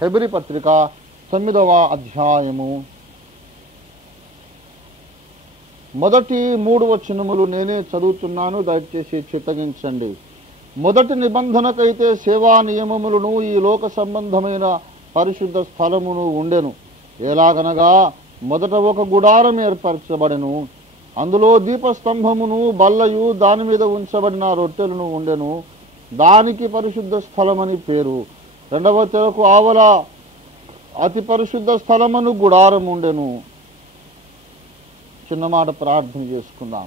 Hebrew పత్రిక 9వ అధ్యాయము మొదటి 3 వచనములు నేనే చదువుతున్నాను, దయచేసి చిత్తగించండి. మొదటి నిబంధనకైతే సేవా నియమములను ఈ లోక సంబంధమైన పరిశుద్ధ స్థలమును ఉండెను. ఎలాగనగా మొదట ఒక గుడారం ఏర్పరచబడెను, అందులో దీపస్తంభమును బల్లయు దాని మీద ఉంచబడిన రొట్టెలను ఉండెను. దానికి పరిశుద్ధ స్థలమని పేరు. రెండవ తెరకు ఆవల అతి పరిశుద్ధ స్థలమను గుడారం ఉండెను. చిన్న మాట ప్రార్థన చేసుకుందాం.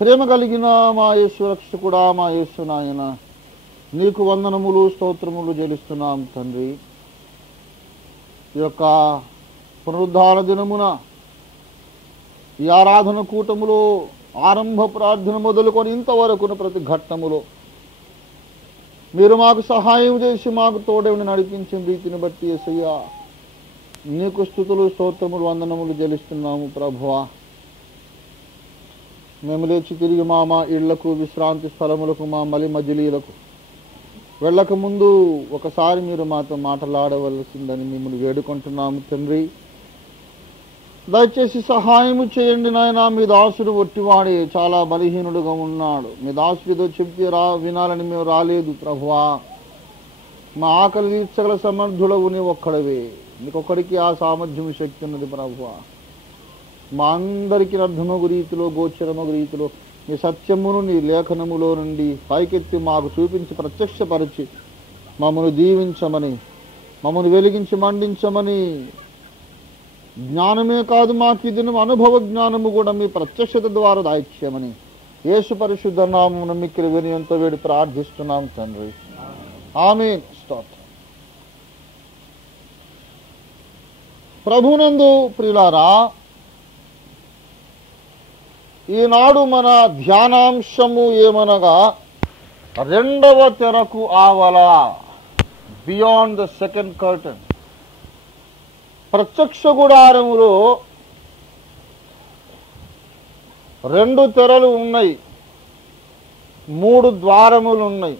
ప్రేమ కలిగిన మా యేసు రక్షకుడా, మా యేసు నాయన, నీకు వందనములు స్తోత్రములు చెల్లిస్తున్నాం తండ్రి. ఈ యొక్క పునరుద్ధాన దినమున ఈ ఆరాధన కూటములో ఆరంభ ప్రార్థన మొదలుకొని ఇంతవరకున ప్రతి ఘట్టములో మీరు మాకు సహాయం చేసి మాకు తోడేవిని నడిపించిన రీతిని బట్టి యేసయ్యా నీకు స్తుతులు స్తోత్రములు వందనములు చెల్లిస్తున్నాము ప్రభువా. మేము లేచి తిరిగి మా ఇళ్లకు విశ్రాంతి స్థలములకు మా మలి మజిలీలకు వెళ్ళక ముందు ఒకసారి మీరు మాతో మాట్లాడవలసిందని మిమ్మల్ని వేడుకుంటున్నాము తండ్రి. దయచేసి సహాయము చేయండి నాయన. మీ దాసుడు ఒట్టివాడే, చాలా బలహీనుడుగా ఉన్నాడు. మీ దాసుడు ఏదో చెప్తే వినాలని మేము రాలేదు ప్రభువా. మా ఆకలి తీర్చగల సమర్థుడవు నీ ఒక్కడవే. నీకొక్కడికి ఆ సామర్థ్యం శక్తి ఉన్నది ప్రభువా. మా అందరికీ అర్థమగు రీతిలో గోచరమగు రీతిలో నీ సత్యమును నీ లేఖనములో నుండి పైకెత్తి మాకు చూపించి ప్రత్యక్షపరిచి మమ్మల్ని దీవించమని, మమ్మల్ని వెలిగించి మండించమని, జ్ఞానమే కాదు మాకు ఇది అనుభవ జ్ఞానము కూడా మీ ప్రత్యక్షత ద్వారా దాయిచ్యమని యేసు పరిశుద్ధ నామమున మిక్కిలి వినయంతో వేడి ప్రార్థిస్తున్నాం తండ్రి. ఆమేన్. స్తోత్రం. ప్రభునందు ప్రియులారా, ఈనాడు మన ధ్యానాంశము ఏమనగా రెండవ తెరకు ఆవల, బియాండ్ ద సెకండ్ కర్టన్. ప్రత్యక్ష గుడారములో 2 తెరలు ఉన్నాయి, 3 ద్వారములు ఉన్నాయి.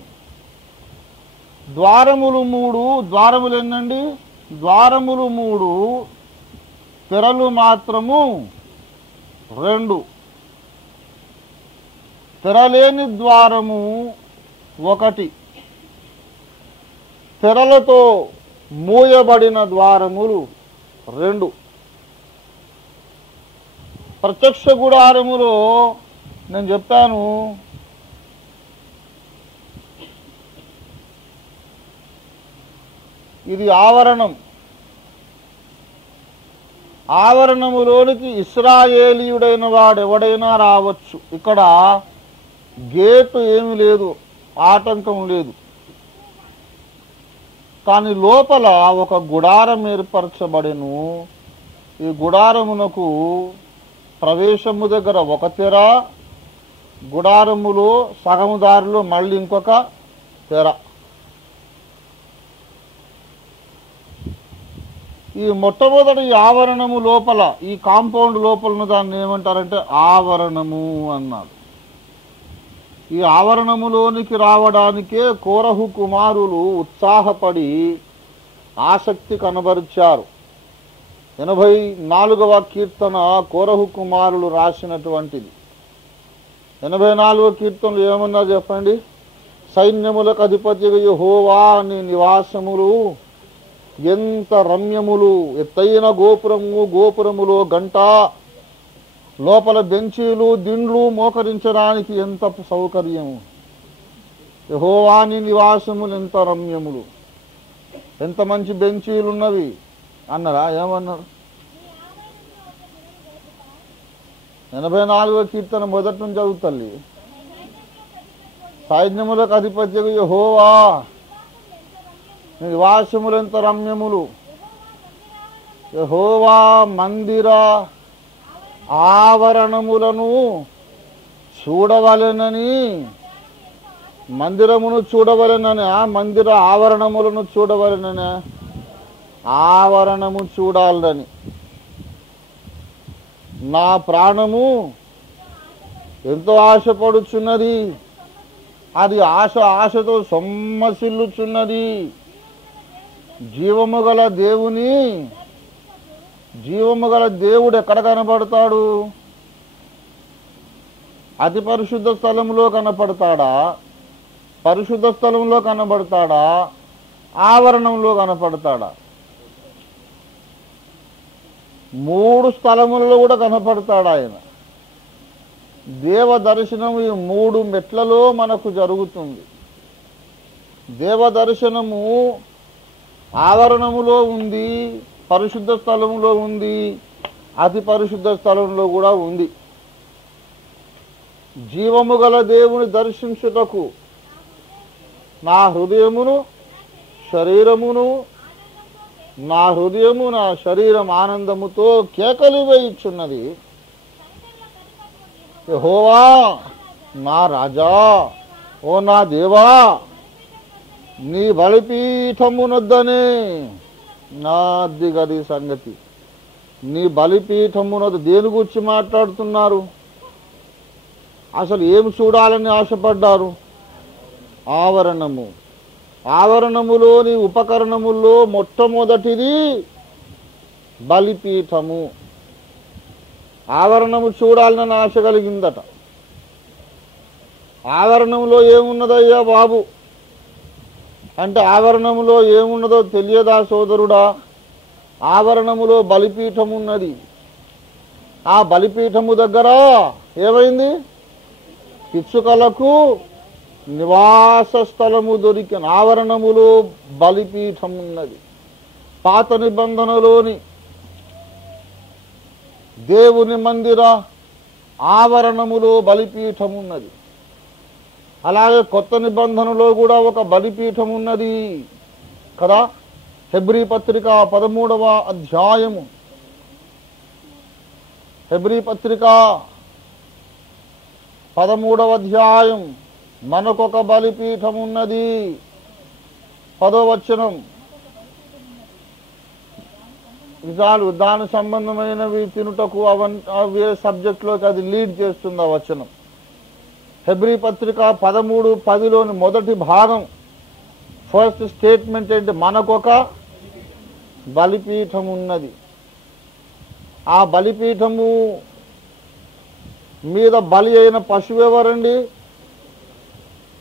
ద్వారములు 3, ద్వారములు ఎన్నండి? ద్వారములు 3, తెరలు మాత్రము 2. తెరలేని ద్వారము 1, తెరలతో మూయబడిన ద్వారములు 2. ప్రత్యక్ష గుడారములో నేను చెప్పాను, ఇది ఆవరణం. ఆవరణములోనికి ఇశ్రాయేలీయుడైన వాడు ఎవడైనా రావచ్చు. ఇక్కడ గేటు ఏమి లేదు, ఆటంకం లేదు. కానీ లోపల ఒక గుడారం ఏర్పరచబడెను. ఈ గుడారమునకు ప్రవేశము దగ్గర 1 తెర, గుడారములో సగము దారిలో మళ్ళీ ఇంకొక తెర. ఈ మొట్టమొదటి ఆవరణము లోపల, ఈ కాంపౌండ్ లోపల దాన్ని ఏమంటారంటే ఆవరణము అన్నారు. ఈ ఆవరణములోనికి రావడానికే కోరహు కుమారులు ఉత్సాహపడి ఆసక్తి కనబరిచారు. 84వ కీర్తన కోరహు కుమారులు రాసినటువంటిది. 84వ కీర్తనలు ఏమన్నా చెప్పండి? సైన్యములకు అధిపతిగా యెహోవా నీ నివాసములు ఎంత రమ్యములు, ఎత్తైన గోపురములో గంట, లోపల బెంచీలు దిండ్లు మోకరించడానికి ఎంత సౌకర్యము. యెహోవా నీ నివాసములు ఎంత రమ్యములు, ఎంత మంచి బెంచీలున్నవి అన్నారా? ఏమన్నారు? 84వ కీర్తన మొదటి నుంచి చదువుతల్లి. సైన్యములకు అధిపతిగా యెహోవా నివాసములు ఎంత రమ్యములు. యెహోవా మందిర ఆవరణములను చూడవలెనని, మందిరమును చూడవలెనని, మందిర ఆవరణములను చూడవలెనని, ఆవరణము చూడాలని నా ప్రాణము ఎంతో ఆశపడుచున్నది. అది ఆశతో సొమ్మసిల్లుచున్నది. జీవము గల దేవుడు ఎక్కడ కనపడతాడు? అతి పరిశుద్ధ స్థలంలో కనపడతాడా, పరిశుద్ధ స్థలంలో కనపడతాడా, ఆవరణంలో కనపడతాడా? 3 స్థలములలో కూడా కనపడతాడు ఆయన. దేవ దర్శనం ఈ 3 మెట్లలో మనకు జరుగుతుంది. దేవ దర్శనము ఆవరణములో ఉంది, పరిశుద్ధ స్థలములో ఉంది, అతి పరిశుద్ధ స్థలంలో కూడా ఉంది. జీవము గల దేవుని దర్శించుటకు నా హృదయము నా శరీరం ఆనందముతో కేకలు వేయుచున్నది. యెహోవా నా రాజా, ఓ నా దేవా, నీ బలిపీఠమునొద్దనే. నా గది సంగతి. నీ బలిపీఠమునొద్ద దేని గురించి మాట్లాడుతున్నారు? అసలు ఏమి చూడాలని ఆశపడ్డారు? ఆవరణములోని ఉపకరణముల్లో మొట్టమొదటిది బలిపీఠము. ఆవరణము చూడాలని ఆశ కలిగిందట. ఆవరణంలో ఏమున్నదయ్యా బాబు అంటే, ఆవరణములో ఏమున్నదో తెలియదా సోదరుడా? ఆవరణములో బలిపీఠం ఉన్నది. ఆ బలిపీఠము దగ్గర ఏమైంది? పిచ్చుకలకు నివాస స్థలము దొరికిన ఆవరణములో బలిపీఠం ఉన్నది. పాత నిబంధనలోని దేవుని మందిర ఆవరణములో బలిపీఠం ఉన్నది. అలాగే కొత్త నిబంధనలో కూడా ఒక బలిపీఠం ఉన్నది కదా. హెబ్రీ పత్రిక 13వ అధ్యాయము, హెబ్రీ పత్రిక 13వ అధ్యాయం, మనకొక బలిపీఠం ఉన్నది. 10వ వచనం. చాలు, దాని సంబంధమైనవి తినుటకు అవే సబ్జెక్టులోకి అది లీడ్ చేస్తుంది ఆ వచనం. హెబ్రీ పత్రిక 13:10లోని మొదటి భాగం, ఫస్ట్ స్టేట్మెంట్ ఏంటి? మనకొక బలిపీఠం ఉన్నది. ఆ బలిపీఠము మీద బలి అయిన పశువు ఎవరండి?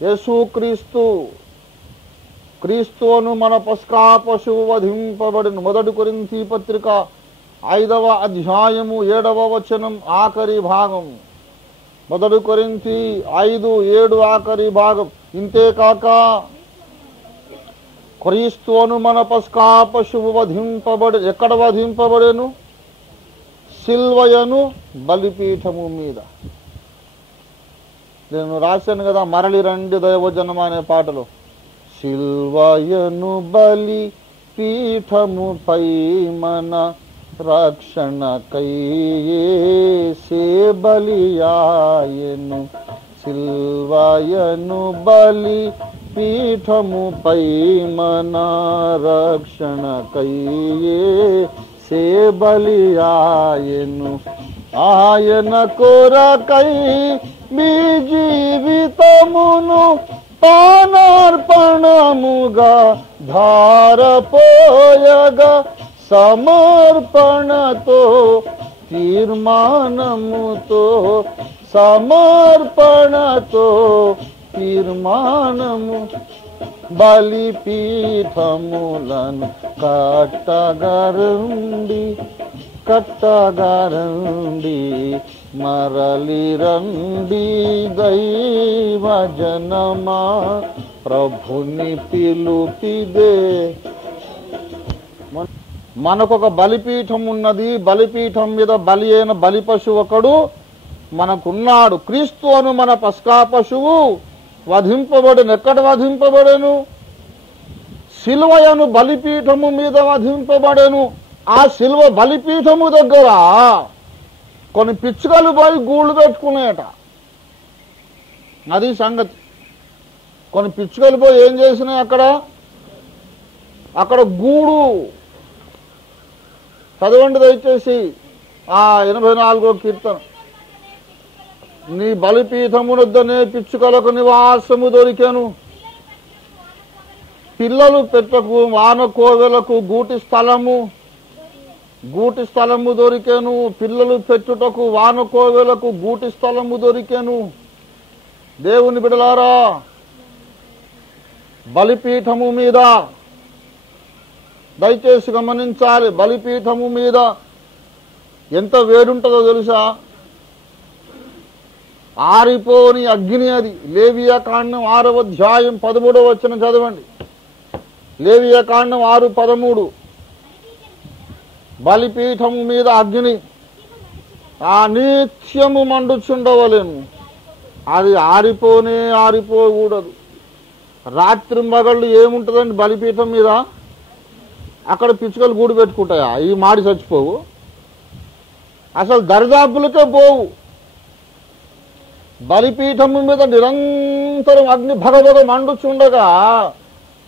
యేసుక్రీస్తు. క్రీస్తువును మన పస్కా పశువు వధింపబడిన. 1 కొరింథీ పత్రిక 5వ అధ్యాయము 7వ వచనం ఆఖరి భాగం. 1 కొరింథీ 5:7 ఆఖరి భాగం. ఇంతేకాక క్రీస్తువును మన పస్కా పశువు వధింపబడి, ఎక్కడ వధింపబడేను? సిల్వయను బలిపీఠము మీద. నేను రాశాను కదా, మరలి రండి దైవజనం అనే పాటలో. సిల్వయను బలి పీఠముపై మన రక్షణకై యేసే బలియాయెను. సిల్వయను బలి పీఠముపై మన రక్షణకై యేసే బలియాయెను. ఆయన కొరకై మీ జీవితమును పానార్పణముగా ధారపోయగా, సమర్పణతో తీర్మానముతో, సమర్పణతో తీర్మానము. బలిపీఠములను కట్టగరండి మరలి రండి దైవ జనమా, ప్రభుని పిలుపిదే. మనకొక బలిపీఠం ఉన్నది. బలిపీఠం మీద బలి అయిన బలి పశువు ఒకడు మనకున్నాడు. క్రీస్తు అను మన పస్కా పశువు వధింపబడెను. ఎక్కడ వధింపబడెను? సిలువయను బలిపీఠము మీద వధింపబడెను. ఆ సిలువ బలిపీఠము దగ్గర కొన్ని పిచ్చుకలు పోయి గూళ్ళు పెట్టుకునేట. అది సంగతి. కొన్ని పిచ్చుకలు పోయి ఏం చేసినాయి? అక్కడ గూడు. చదవండి దయచేసి ఆ 84వ కీర్తన. నీ బలిపీఠమునొద్దనే పిచ్చుకలకు నివాసము దొరికెను. పిల్లలు పెట్టకు వాన కోవెలకు గూటి స్థలము దొరికెను. పిల్లలు పెట్టుటకు వాన కోవెలకు గూటి స్థలము దొరికెను. దేవుని బిడలారా, బలిపీఠము మీద దయచేసి గమనించాలి. బలిపీఠము మీద ఎంత వేడుంటుందో తెలుసా? ఆరిపోని అగ్ని అది. లేవియా కాండం 6వ అధ్యాయం 13వ వచనం చదవండి. లేవియా కాండం 6:13. బలిపీఠము మీద అగ్ని ఆ నిత్యము మండుచుండవలేము. అది ఆరిపోకూడదు. రాత్రి మగళ్ళు ఏముంటుందండి బలిపీఠం మీద? అక్కడ పిచ్చుకలు గూడు పెట్టుకుంటాయా? ఈ మాడి చచ్చిపోవు, అసలు దరిదాపులకే పోవు. బలిపీఠము మీద నిరంతరం అగ్ని భగభగ మండుచుండగా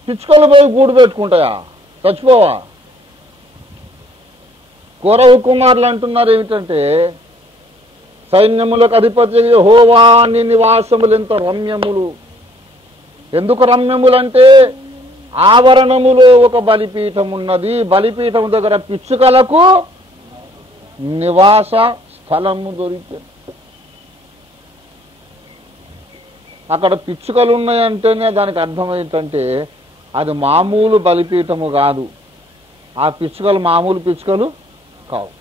పిచ్చుకలు పోయి గూడు పెట్టుకుంటాయా? చచ్చిపోవా? కోరహు కుమారులు అంటున్నారు ఏమిటంటే, సైన్యములకు అధిపతి యెహోవా నీ నివాసములు ఎంత రమ్యములు. ఎందుకు రమ్యములంటే ఆవరణములో ఒక బలిపీఠం ఉన్నది. బలిపీఠం దగ్గర పిచ్చుకలకు నివాస స్థలము దొరికింది. అక్కడ పిచ్చుకలు ఉన్నాయంటేనే దానికి అర్థం ఏంటంటే అది మామూలు బలిపీఠము కాదు. ఆ పిచ్చుకలు మామూలు పిచ్చుకలు కావు.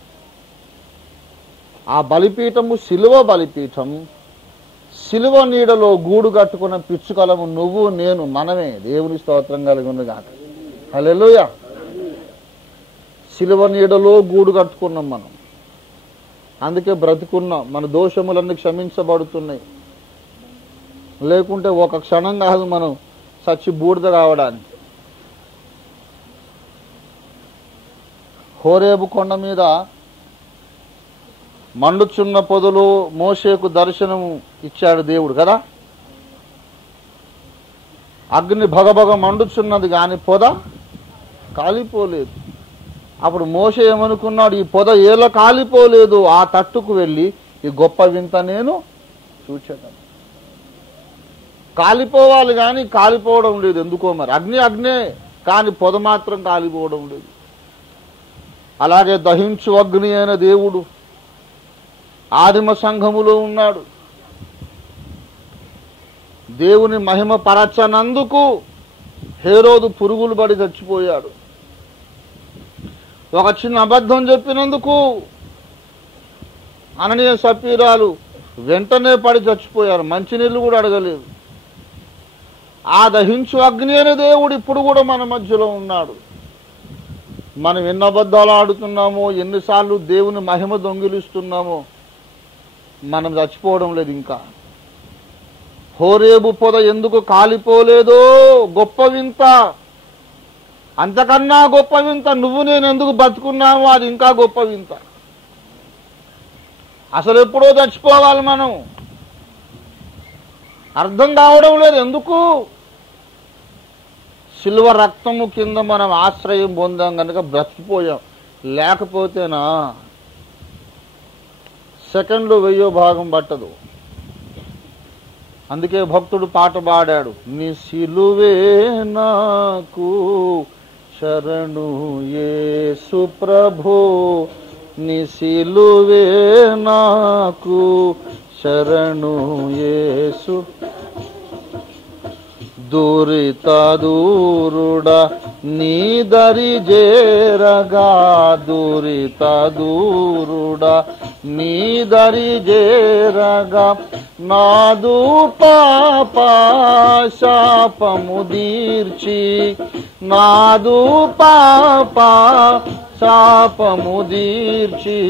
ఆ బలిపీఠము శిలువ బలిపీఠం. శిలువ నీడలో గూడు కట్టుకున్న పిచ్చుకలము నువ్వు నేను మనమే. దేవుని స్తోత్రం కలుగును గాక. హల్లెలూయా. శిలువ నీడలో గూడు కట్టుకున్నాం మనం, అందుకే బ్రతుకున్నాం. మన దోషములన్నీ క్షమించబడుతున్నాయి. లేకుంటే ఒక క్షణం కాదు మనం చచ్చి బూడిద కావడానికి. హోరేబు కొండ మీద మండుచున్న పొదలో మోషేకు దర్శనం ఇచ్చాడు దేవుడు కదా. అగ్ని భగభగ మండుచున్నది కానీ పొద కాలిపోలేదు. అప్పుడు మోషే ఏమనుకున్నాడు, ఈ పొద ఏలా కాలిపోలేదు? ఆ తట్టుకు వెళ్ళి ఈ గొప్ప వింత నేను చూచాను. కాలిపోవాలి కానీ కాలిపోవడం లేదు. ఎందుకో మరి. అగ్నే కానీ పొద మాత్రం కాలిపోవడం లేదు. అలాగే దహించు అగ్ని అయిన దేవుడు ఆదిమ సంఘములో ఉన్నాడు. దేవుని మహిమ పరచనందుకు హేరోదు పురుగులు పడి చచ్చిపోయాడు. ఒక చిన్న అబద్ధం చెప్పినందుకు అననీయ సపీరాలు వెంటనే పడి చచ్చిపోయారు. మంచినీళ్ళు కూడా అడగలేదు. ఆ దహించు అగ్ని అనే దేవుడు ఇప్పుడు కూడా మన మధ్యలో ఉన్నాడు. మనం ఎన్ని అబద్ధాలు ఆడుతున్నామో, ఎన్నిసార్లు దేవుని మహిమ దొంగిలిస్తున్నామో మనం చచ్చిపోవడం లేదు ఇంకా. హోరేబు పొద ఎందుకు కాలిపోలేదో గొప్ప వింత. అంతకన్నా గొప్ప వింత నువ్వు నేను ఎందుకు బతుకున్నామో అది ఇంకా గొప్ప వింత. అసలు ఎప్పుడో చచ్చిపోవాలి మనం. అర్థం కావడం లేదు ఎందుకు. సిల్వ రక్తము కింద మనం ఆశ్రయం పొందాం కనుక బ్రతికిపోయాం. లేకపోతేనా సెకండ్లో 1000 భాగం పట్టదు. అందుకే భక్తుడు పాట పాడాడు, నీ సిలువే నాకు శరణు యేసు ప్రభో, నీ సిలువే నాకు శరణు యేసు. దురిత దూరుడా నీ దరి జేరగా, దురిత దూరుడా నీ దరి జేరగా, నాదు పాప శాపము దీర్చి, నాదు పాప శాపము దీర్చి,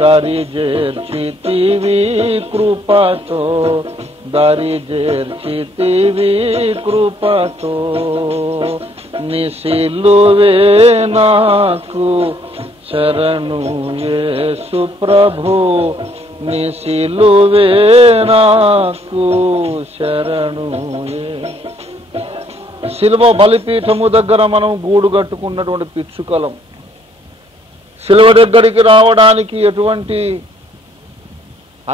దరి జేర్చితివి కృపతో, దరి జేర్చితివి కృపతో, నీ సిలువే నాకు శరణు యేసు ప్రభు, నీ సిలువే నాకు శరణు. సిలువ బలిపీఠము దగ్గర మనం గూడు కట్టుకున్నటువంటి పిచ్చుకలం. సిలువ దగ్గరికి రావడానికి ఎటువంటి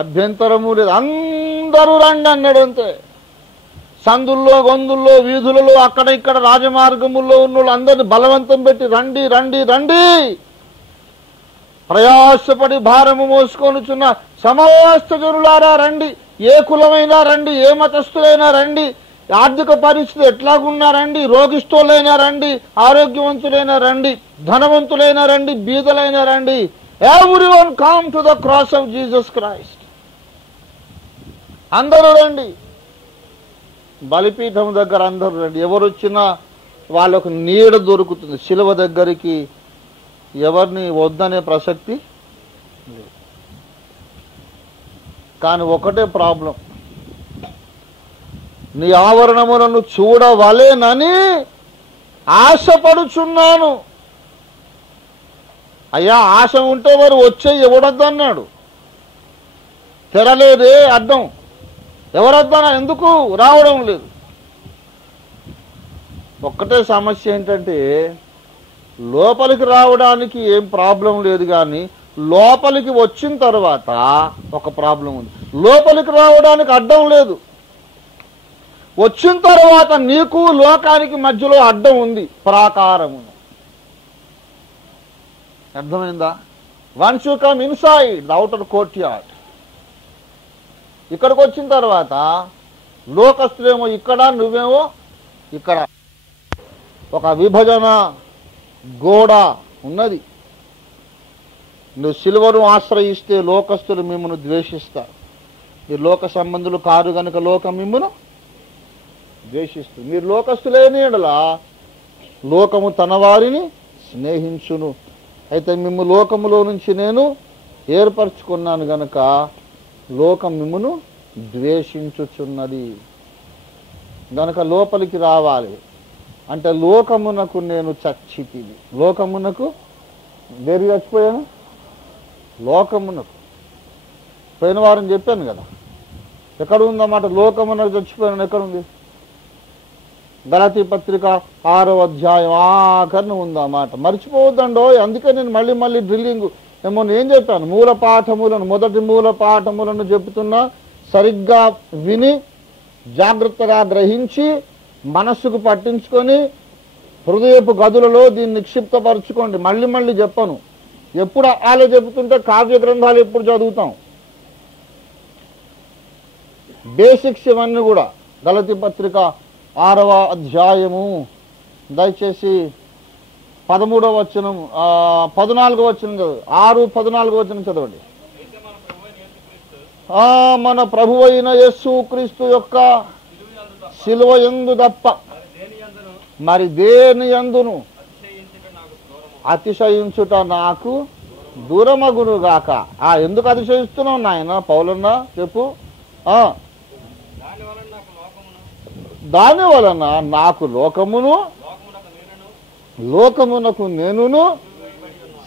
అభ్యంతరము లేదు. అందరూ రండి అన్నాడు అంతే. సందుల్లో గొందుల్లో వీధులలో అక్కడ ఇక్కడ రాజమార్గముల్లో ఉన్న వాళ్ళందరినీ బలవంతం పెట్టి రండి రండి రండి, ప్రయాసపడి భారము మోసుకొనుచున్న సమస్త జనులారా రండి, ఏ కులమైనా రండి, ఏ మతస్థులైనా రండి, ఆర్థిక పరిస్థితి ఎట్లాగున్నా రండి, రోగిస్తులైనా రండి, ఆరోగ్యవంతులైనా రండి, ధనవంతులైనా రండి, బీదలైనా రండి, everyone come to the cross of Jesus Christ. అందరూ రండి, బలిపీఠం దగ్గర అందరూ రండి. ఎవరు వచ్చినా వాళ్ళకు నీడ దొరుకుతుంది. శిలువ దగ్గరికి ఎవరిని వద్దనే ప్రసక్తి లేదు. కానీ ఒకటే ప్రాబ్లం, నీ ఆవరణములను చూడవలేనని ఆశపడుచున్నాను. అయ్యా, ఆశ ఉంటే మరి వచ్చే ఎవడొద్దన్నాడు? తెరలేదే అడ్డం, ఎవరొద్దనా? ఎందుకు రావడం లేదు? ఒక్కటే సమస్య ఏంటంటే, లోపలికి రావడానికి ఏం ప్రాబ్లం లేదు, కానీ లోపలికి వచ్చిన తర్వాత ఒక ప్రాబ్లం ఉంది. లోపలికి రావడానికి అడ్డం లేదు, వచ్చిన తర్వాత నీకు లోకానికి మధ్యలో అడ్డం ఉంది, ప్రాకారము. అర్థమైందా? Once you come inside the outer court yard, ఇక్కడికి వచ్చిన తర్వాత లోకస్తులేమో ఇక్కడ, నువ్వేమో ఇక్కడ. ఒక విభజన గోడ ఉన్నది. నువ్వు సిలువను ఆశ్రయిస్తే లోకస్తులు మిమ్మల్ని ద్వేషిస్తారు. మీరు లోక సంబంధులు కారు గనుక లోకం మిమ్మల్ని ద్వేషిస్తుంది. మీరు లోకస్తులేని ఎడల లోకము తన వారిని స్నేహించును. అయితే మిమ్ము లోకములో నుంచి నేను ఏర్పరచుకున్నాను గనక లోకం మిమ్మును ద్వేషించుచున్నది. గనక లోపలికి రావాలి అంటే లోకమునకు నేను చచ్చితిని. లోకమునకు దేనికి చచ్చిపోయాను? లోకమునకు. పోయిన వారం చెప్పాను కదా, ఎక్కడ ఉందన్నమాట లోకమునకు చచ్చిపోయాను. ఎక్కడుంది? గలతీ పత్రిక 6వ అధ్యాయం ఆఖరిని ఉందన్నమాట. మర్చిపోవద్దండో. అందుకే నేను మళ్ళీ మళ్ళీ డ్రిల్లింగ్ ఏమో ఏం చెప్పాను, మూల పాఠములను, మొదటి మూల పాఠములను చెబుతున్నా. సరిగ్గా విని జాగ్రత్తగా గ్రహించి మనస్సుకు పట్టించుకొని హృదయపు గదులలో దీన్ని నిక్షిప్తపరచుకోండి. మళ్ళీ మళ్ళీ చెప్పను. ఎప్పుడు అలా చెబుతుంటే కావ్య గ్రంథాలు ఎప్పుడు చదువుతాం? బేసిక్స్ ఇవన్నీ కూడా. గలతీ పత్రిక 6వ అధ్యాయము దయచేసి 13వ వచనం 14వ వచనం చదువు. 6:14వ వచనం చదవండి. మన ప్రభువైన యేసు క్రీస్తు యొక్క శిలువ యందు తప్ప మరి దేని యందును అతిశయించుట నాకు దూరమగును గాక. ఎందుకు అతిశయిస్తున్నావు నాయన పౌలన్నా? చెప్పు. దాని వలన నాకు లోకమునకు నేనును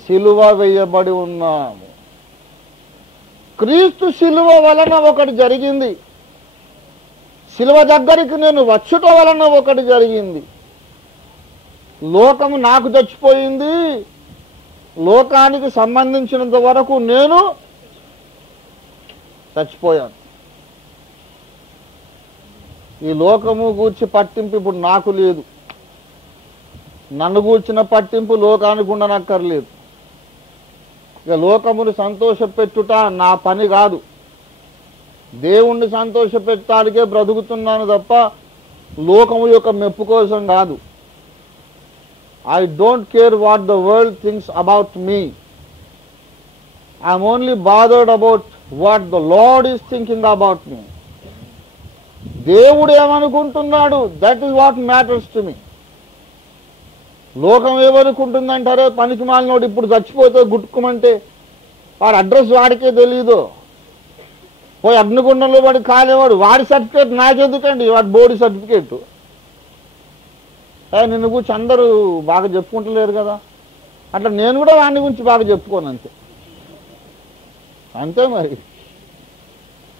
సిలువ వేయబడి ఉన్నాము. క్రీస్తు సిలువ వలన ఒకటి జరిగింది, సిలువ దగ్గరికి నేను వచ్చుట వలన ఒకటి జరిగింది. లోకము నాకు చచ్చిపోయింది, లోకానికి సంబంధించినంత వరకు నేను చచ్చిపోయాను. ఈ లోకము గూర్చి పట్టింపు ఇప్పుడు నాకు లేదు. నన్ను గూర్చిన పట్టింపు లోకానికి ఉండనక్కర్లేదు. ఇక లోకమును సంతోషపెట్టుట నా పని కాదు. దేవుణ్ణి సంతోషపెట్టడానికే బ్రతుకుతున్నాను తప్ప లోకము యొక్క మెప్పు కోసం కాదు. I don't care what the world thinks about me. I'm only bothered about what the Lord is thinking about me. దేవుడు ఏమనుకుంటున్నాడు? That is what matters to me. లోకం ఏమనుకుంటుందంటారే, పనికి మాలినోడు ఇప్పుడు చచ్చిపోతే గుట్టుకోమంటే వాడి అడ్రస్ వాడికే తెలీదు. పోయి అగ్నిగుండంలో వాడి కాలేవాడు, వాడి సర్టిఫికేట్ నాకెందుకండి? వాడి బోర్డు సర్టిఫికేట్. నిన్ను గురించి అందరూ బాగా చెప్పుకుంటలేరు కదా, అట్లా నేను కూడా వాడిని గురించి బాగా చెప్పుకోను. అంతే మరి.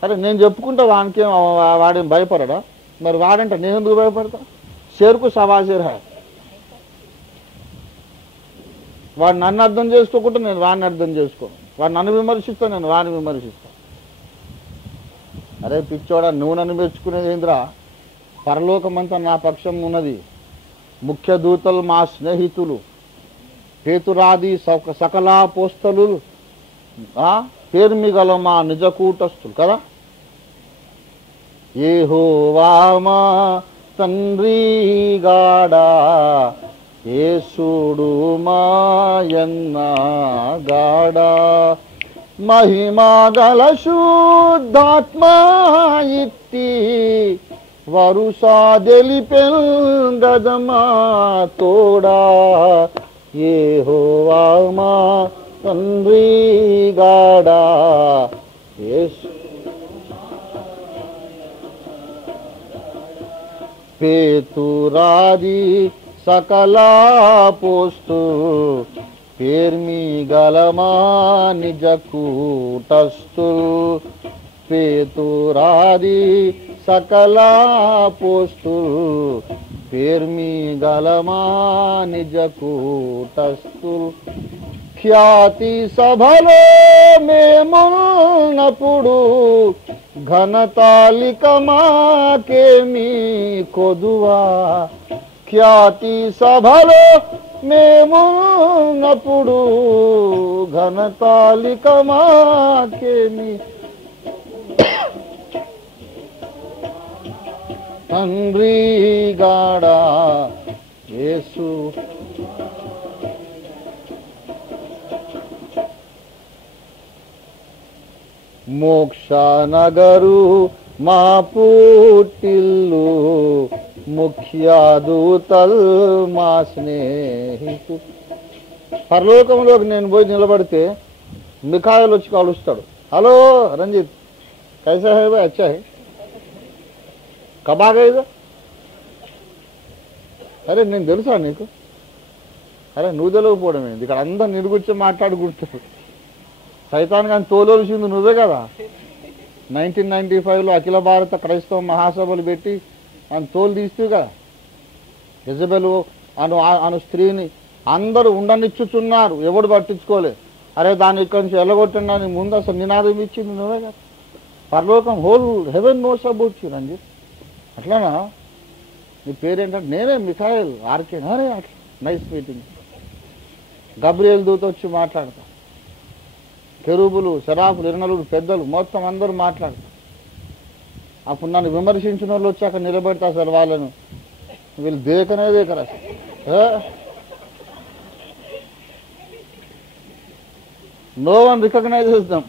సరే నేను చెప్పుకుంటా, వాడేం భయపడడా? మరి వాడంటే నేను ఎందుకు భయపడతా? షేర్కు సవాషేర్ హై. వాడు నన్ను అర్థం చేసుకోకుండా నేను వాడిని అర్థం చేసుకోను. వాడు నన్ను విమర్శిస్తాను, నేను వాడిని విమర్శిస్తాను. అరే పిచ్చోడా, నువ్వు నన్ను మెచ్చుకునేది ఏంద్రా? పరలోకమంతా నా పక్షం ఉన్నది. ముఖ్య దూతలు మా స్నేహితులు, పేతురాది సకలాపోస్తలు, పేర్మిగల మా నిజ కూటస్థులు కదా. యెహోవా మా తండ్రి గాడా, యేసుడు మాయన్న గాడా, మహిమా గల శుద్ధాత్మా ఇట్టి వరుసా దెలిపెంగదమా తోడా. యెహోవా మా తండ్రి గాడా, యేసు పేతురాది సకలాపోస్తు పేర్మి గలమా నిజ కూటస్థుల్. పేతురాది సకలాపోస్తుల్ పేర్మి గలమా నిజ కూటస్థుల్. ఖ్యాతి సభలో మేమున్నప్పుడు ఘనతాలిక మాకేమీ కొదువా. ఖ్యాతి సభలో మేమున్నప్పుడు ఘనతాలిక మాకేమీ. తండ్రి గాడా యేసు మోక్షనగరు మా పుట్టిల్లు, ముఖ్యదూతల్ మా స్నేహితు. పరలోకంలోకి నేను పోయి నిలబడితే మిఖాయిల్ వచ్చి కలుస్తాడు. హలో రంజిత్, కైసా హై భాయ్, అచ్చా హై, కబ్ ఆ గయే? అరే నేను తెలుసా నీకు? అరే నువ్వు తెలియకపోవడం ఏంది? ఇక్కడ అందరు నిరుగుచ్చి మాట్లాడుకుంటారు. సైతాన్ కానీ తోలొలిసింది నువ్వే కదా. 1995లో అఖిల భారత క్రైస్తవ మహాసభలు పెట్టి ఆయన తోలు తీస్తూ కదా. యెజబెలు అను స్త్రీని అందరూ ఉండనిచ్చుచున్నారు, ఎవడు పట్టించుకోలే. అరే దాన్ని ఇక్కడి నుంచి వెళ్ళగొట్టండి అని ముందు అసలు నినాదం ఇచ్చింది నువ్వే కదా. పరలోకం whole heaven knows about you Ranjith. అట్లానా? నీ పేరేంటంటే నేనే మిఖాయిల్ ఆర్కే. అరే అట్లా నైస్ మీటింగ్. గబ్రియల్ దూత వచ్చి మాట్లాడతా, కెరూబులు శరాఫులు ఇరణలుడు పెద్దలు మొత్తం అందరూ మాట్లాడతారు. అప్పుడు నన్ను విమర్శించిన వాళ్ళు వచ్చి అక్కడ నిలబెడతా సార్ వాళ్ళను. వీళ్ళు దేకనే దేకరా. No one recognises them.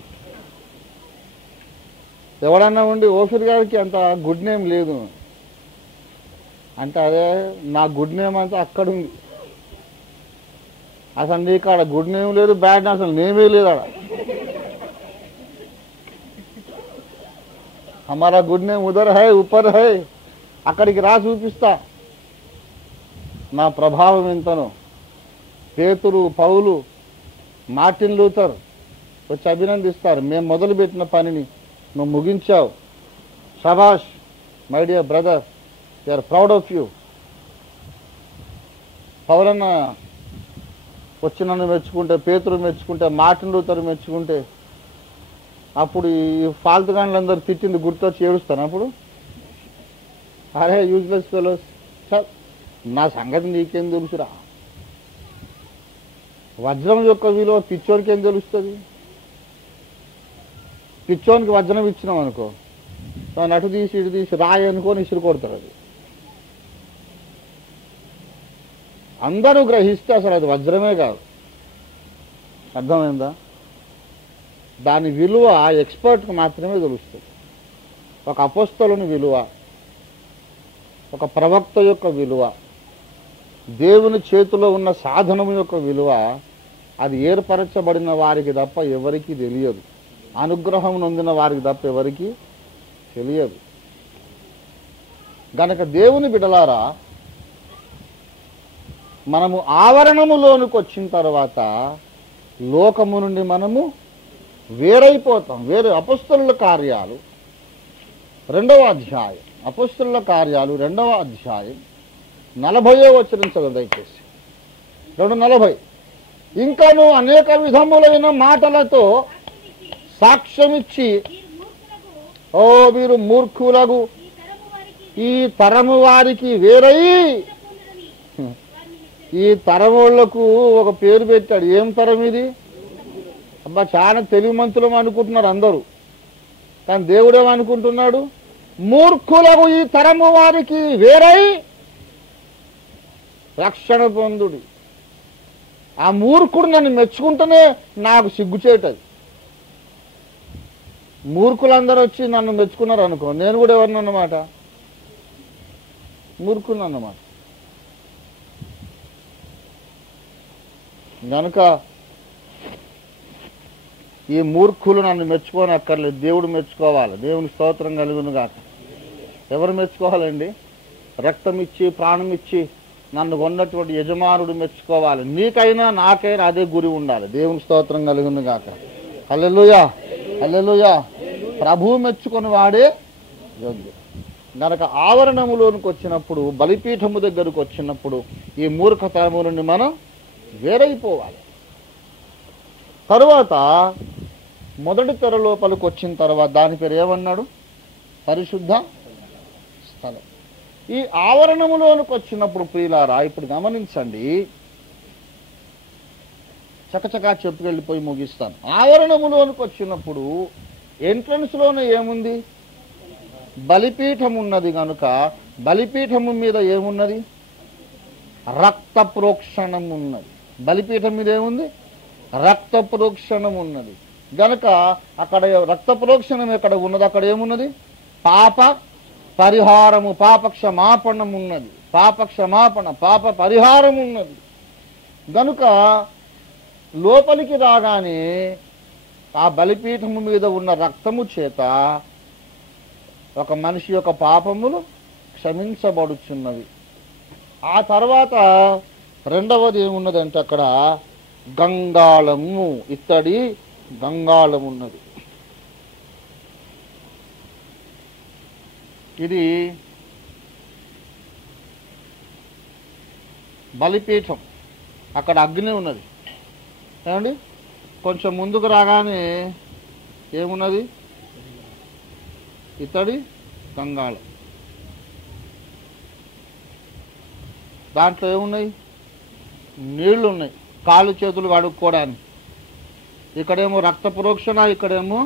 ఎవడన్నా ఉండి ఓఫీర్ గారికి అంత గుడ్ నేమ్ లేదు అంటే, అదే నా గుడ్ నేమ్ అంతా అక్కడ ఉంది. అసలు నీకు ఆడ గుడ్ నేమ్ లేదు, బ్యాడ్ నేమ్ అసలు నేమే లేదు ఆడ. हमारा गुड नेम उधर है, ऊपर है. అక్కడికి రా చూపిస్తా నా ప్రభావం ఎంతనో. పేతురు, పౌలు, మార్టిన్ లూథర్ వచ్చి అభినందిస్తారు. మేము మొదలుపెట్టిన పనిని నువ్వు ముగించావు. శభాష్ my dear brother, we are proud of you. పౌలన్న వచ్చి నన్ను మెచ్చుకుంటే, పేతురు మెచ్చుకుంటే, మార్టిన్ లూథర్ మెచ్చుకుంటే, అప్పుడు ఈ ఫాల్తుగాన్లందరూ తిట్టింది గుర్తొచ్చి ఏడుస్తాను. అప్పుడు అరే యూజ్లెస్ ఫెలోస్, నా సంగతి నీకేం తెలుసురా? వజ్రం యొక్క విలువ పిచ్చోనికి ఏం తెలుస్తుంది? పిచ్చోనికి వజ్రం ఇచ్చినాం అనుకో, దాన్ని అటు తీసి ఇటు తీసి రాయి అనుకొని ఇసురు కొడతారు. అది అందరూ గ్రహిస్తే అసలు అది వజ్రమే కాదు. అర్థమైందా? దాని విలువ ఎక్స్పర్ట్కి మాత్రమే తెలుస్తుంది. ఒక అపోస్తలుని విలువ, ఒక ప్రవక్త యొక్క విలువ, దేవుని చేతిలో ఉన్న సాధనము యొక్క విలువ, అది ఏర్పరచబడిన వారికి తప్ప ఎవరికీ తెలియదు. అనుగ్రహం నొందిన వారికి తప్ప ఎవరికీ తెలియదు. గనక దేవుని బిడలారా, మనము ఆవరణములోనికి వచ్చిన తర్వాత లోకము నుండి మనము వేరైపోతాం. వేరే అపొస్తలుల కార్యాలు 2వ అధ్యాయం, అపొస్తలుల కార్యాలు 2వ అధ్యాయం 40వ వచనం చదువు దయచేసి. 2:40. ఇంకాను అనేక విధములైన మాటలతో సాక్ష్యమిచ్చి, ఓ వీరు మూర్ఖులకు, ఈ తరము వారికి వేరై, ఈ తరములకు ఒక పేరు పెట్టాడు. ఏం తరం ఇది? అబ్బా, చాలా తెలివిమంతులం అనుకుంటున్నారు అందరూ, కానీ దేవుడేమనుకుంటున్నాడు? మూర్ఖులకు ఈ తరము వారికి వేరై రక్షణ పొందుడి. ఆ మూర్ఖుడు నన్ను మెచ్చుకుంటేనే నాకు సిగ్గుచేటది. మూర్ఖులందరూ వచ్చి నన్ను మెచ్చుకున్నారు అనుకో, నేను కూడా ఎవరినన్నమాట? మూర్ఖుని అన్నమాట. కనుక ఈ మూర్ఖులు నన్ను మెచ్చుకోని అక్కర్లేదు, దేవుడు మెచ్చుకోవాలి. దేవుని స్తోత్రం కలుగును గాక. ఎవరు మెచ్చుకోవాలండి? రక్తం ఇచ్చి ప్రాణం ఇచ్చి నన్ను కొన్నటువంటి యజమానుడు మెచ్చుకోవాలి. నీకైనా నాకైనా అదే గురి ఉండాలి. దేవుని స్తోత్రం కలుగును గాక. హల్లెలూయా, హల్లెలూయా. ప్రభువు మెచ్చుకొని వాడే యోగ్యుడు. గనక ఆవరణములోనికి వచ్చినప్పుడు, బలిపీఠము దగ్గరకు వచ్చినప్పుడు ఈ మూర్ఖతరము నుండి మనం వేరైపోవాలి. తరువాత మొదటి తెర లోపలికి వచ్చిన తర్వాత దాని పేరు ఏమన్నాడు? పరిశుద్ధ స్థలం. ఈ ఆవరణములోనికి వచ్చినప్పుడు ప్రియులారా, ఇప్పుడు గమనించండి, చకచకా చెప్పుకెళ్ళిపోయి ముగిస్తాను. ఆవరణములోనికి వచ్చినప్పుడు ఎంట్రన్స్ లోనే ఏముంది? బలిపీఠం ఉన్నది. కనుక బలిపీఠము మీద ఏమున్నది? రక్త ప్రోక్షణం ఉన్నది. బలిపీఠం మీద ఏముంది? రక్త ప్రోక్షణం ఉన్నది. గనక అక్కడ రక్త ప్రోక్షణం ఎక్కడ ఉన్నది? అక్కడ ఏమున్నది? పాప పరిహారము, పాప క్షమాపణం ఉన్నది. పాప క్షమాపణ, పాప పరిహారం ఉన్నది. గనుక లోపలికి రాగానే ఆ బలిపీఠము మీద ఉన్న రక్తము చేత ఒక మనిషి యొక్క పాపములు క్షమించబడుచున్నవి. ఆ తర్వాత రెండవది ఏమున్నదంటే అక్కడ గంగాళము, ఇత్తడి గంగాళం ఉన్నది. ఇది బలిపీఠం. అక్కడ అగ్ని ఉన్నది. ఏమండి, కొంచెం ముందుకు రాగానే ఏమున్నది? ఇత్తడి గంగాళం. దాంట్లో ఏమున్నాయి? నీళ్లు ఉన్నాయి, కాళ్ళు చేతులు కడుక్కోవడానికి. ఇక్కడేమో రక్త ప్రోక్షణ, ఇక్కడేమో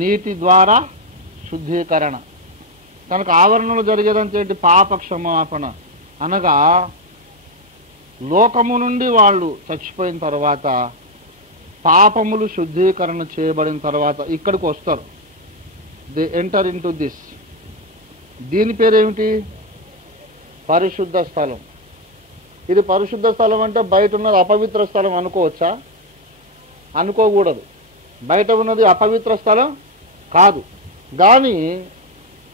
నీటి ద్వారా శుద్ధీకరణ. కనుక ఆవరణలో జరిగేదంటే ఏంటి? పాప క్షమాపణ. అనగా లోకము నుండి వాళ్ళు చచ్చిపోయిన తర్వాత, పాపములు శుద్ధీకరణ చేయబడిన తర్వాత ఇక్కడికి వస్తారు. They enter in to this. దీని పేరేమిటి? పరిశుద్ధ స్థలం. ఇది పరిశుద్ధ స్థలం అంటే బయట ఉన్నది అపవిత్ర స్థలం అనుకోవచ్చా? అనుకోకూడదు. బయట ఉన్నది అపవిత్ర స్థలం కాదు. కానీ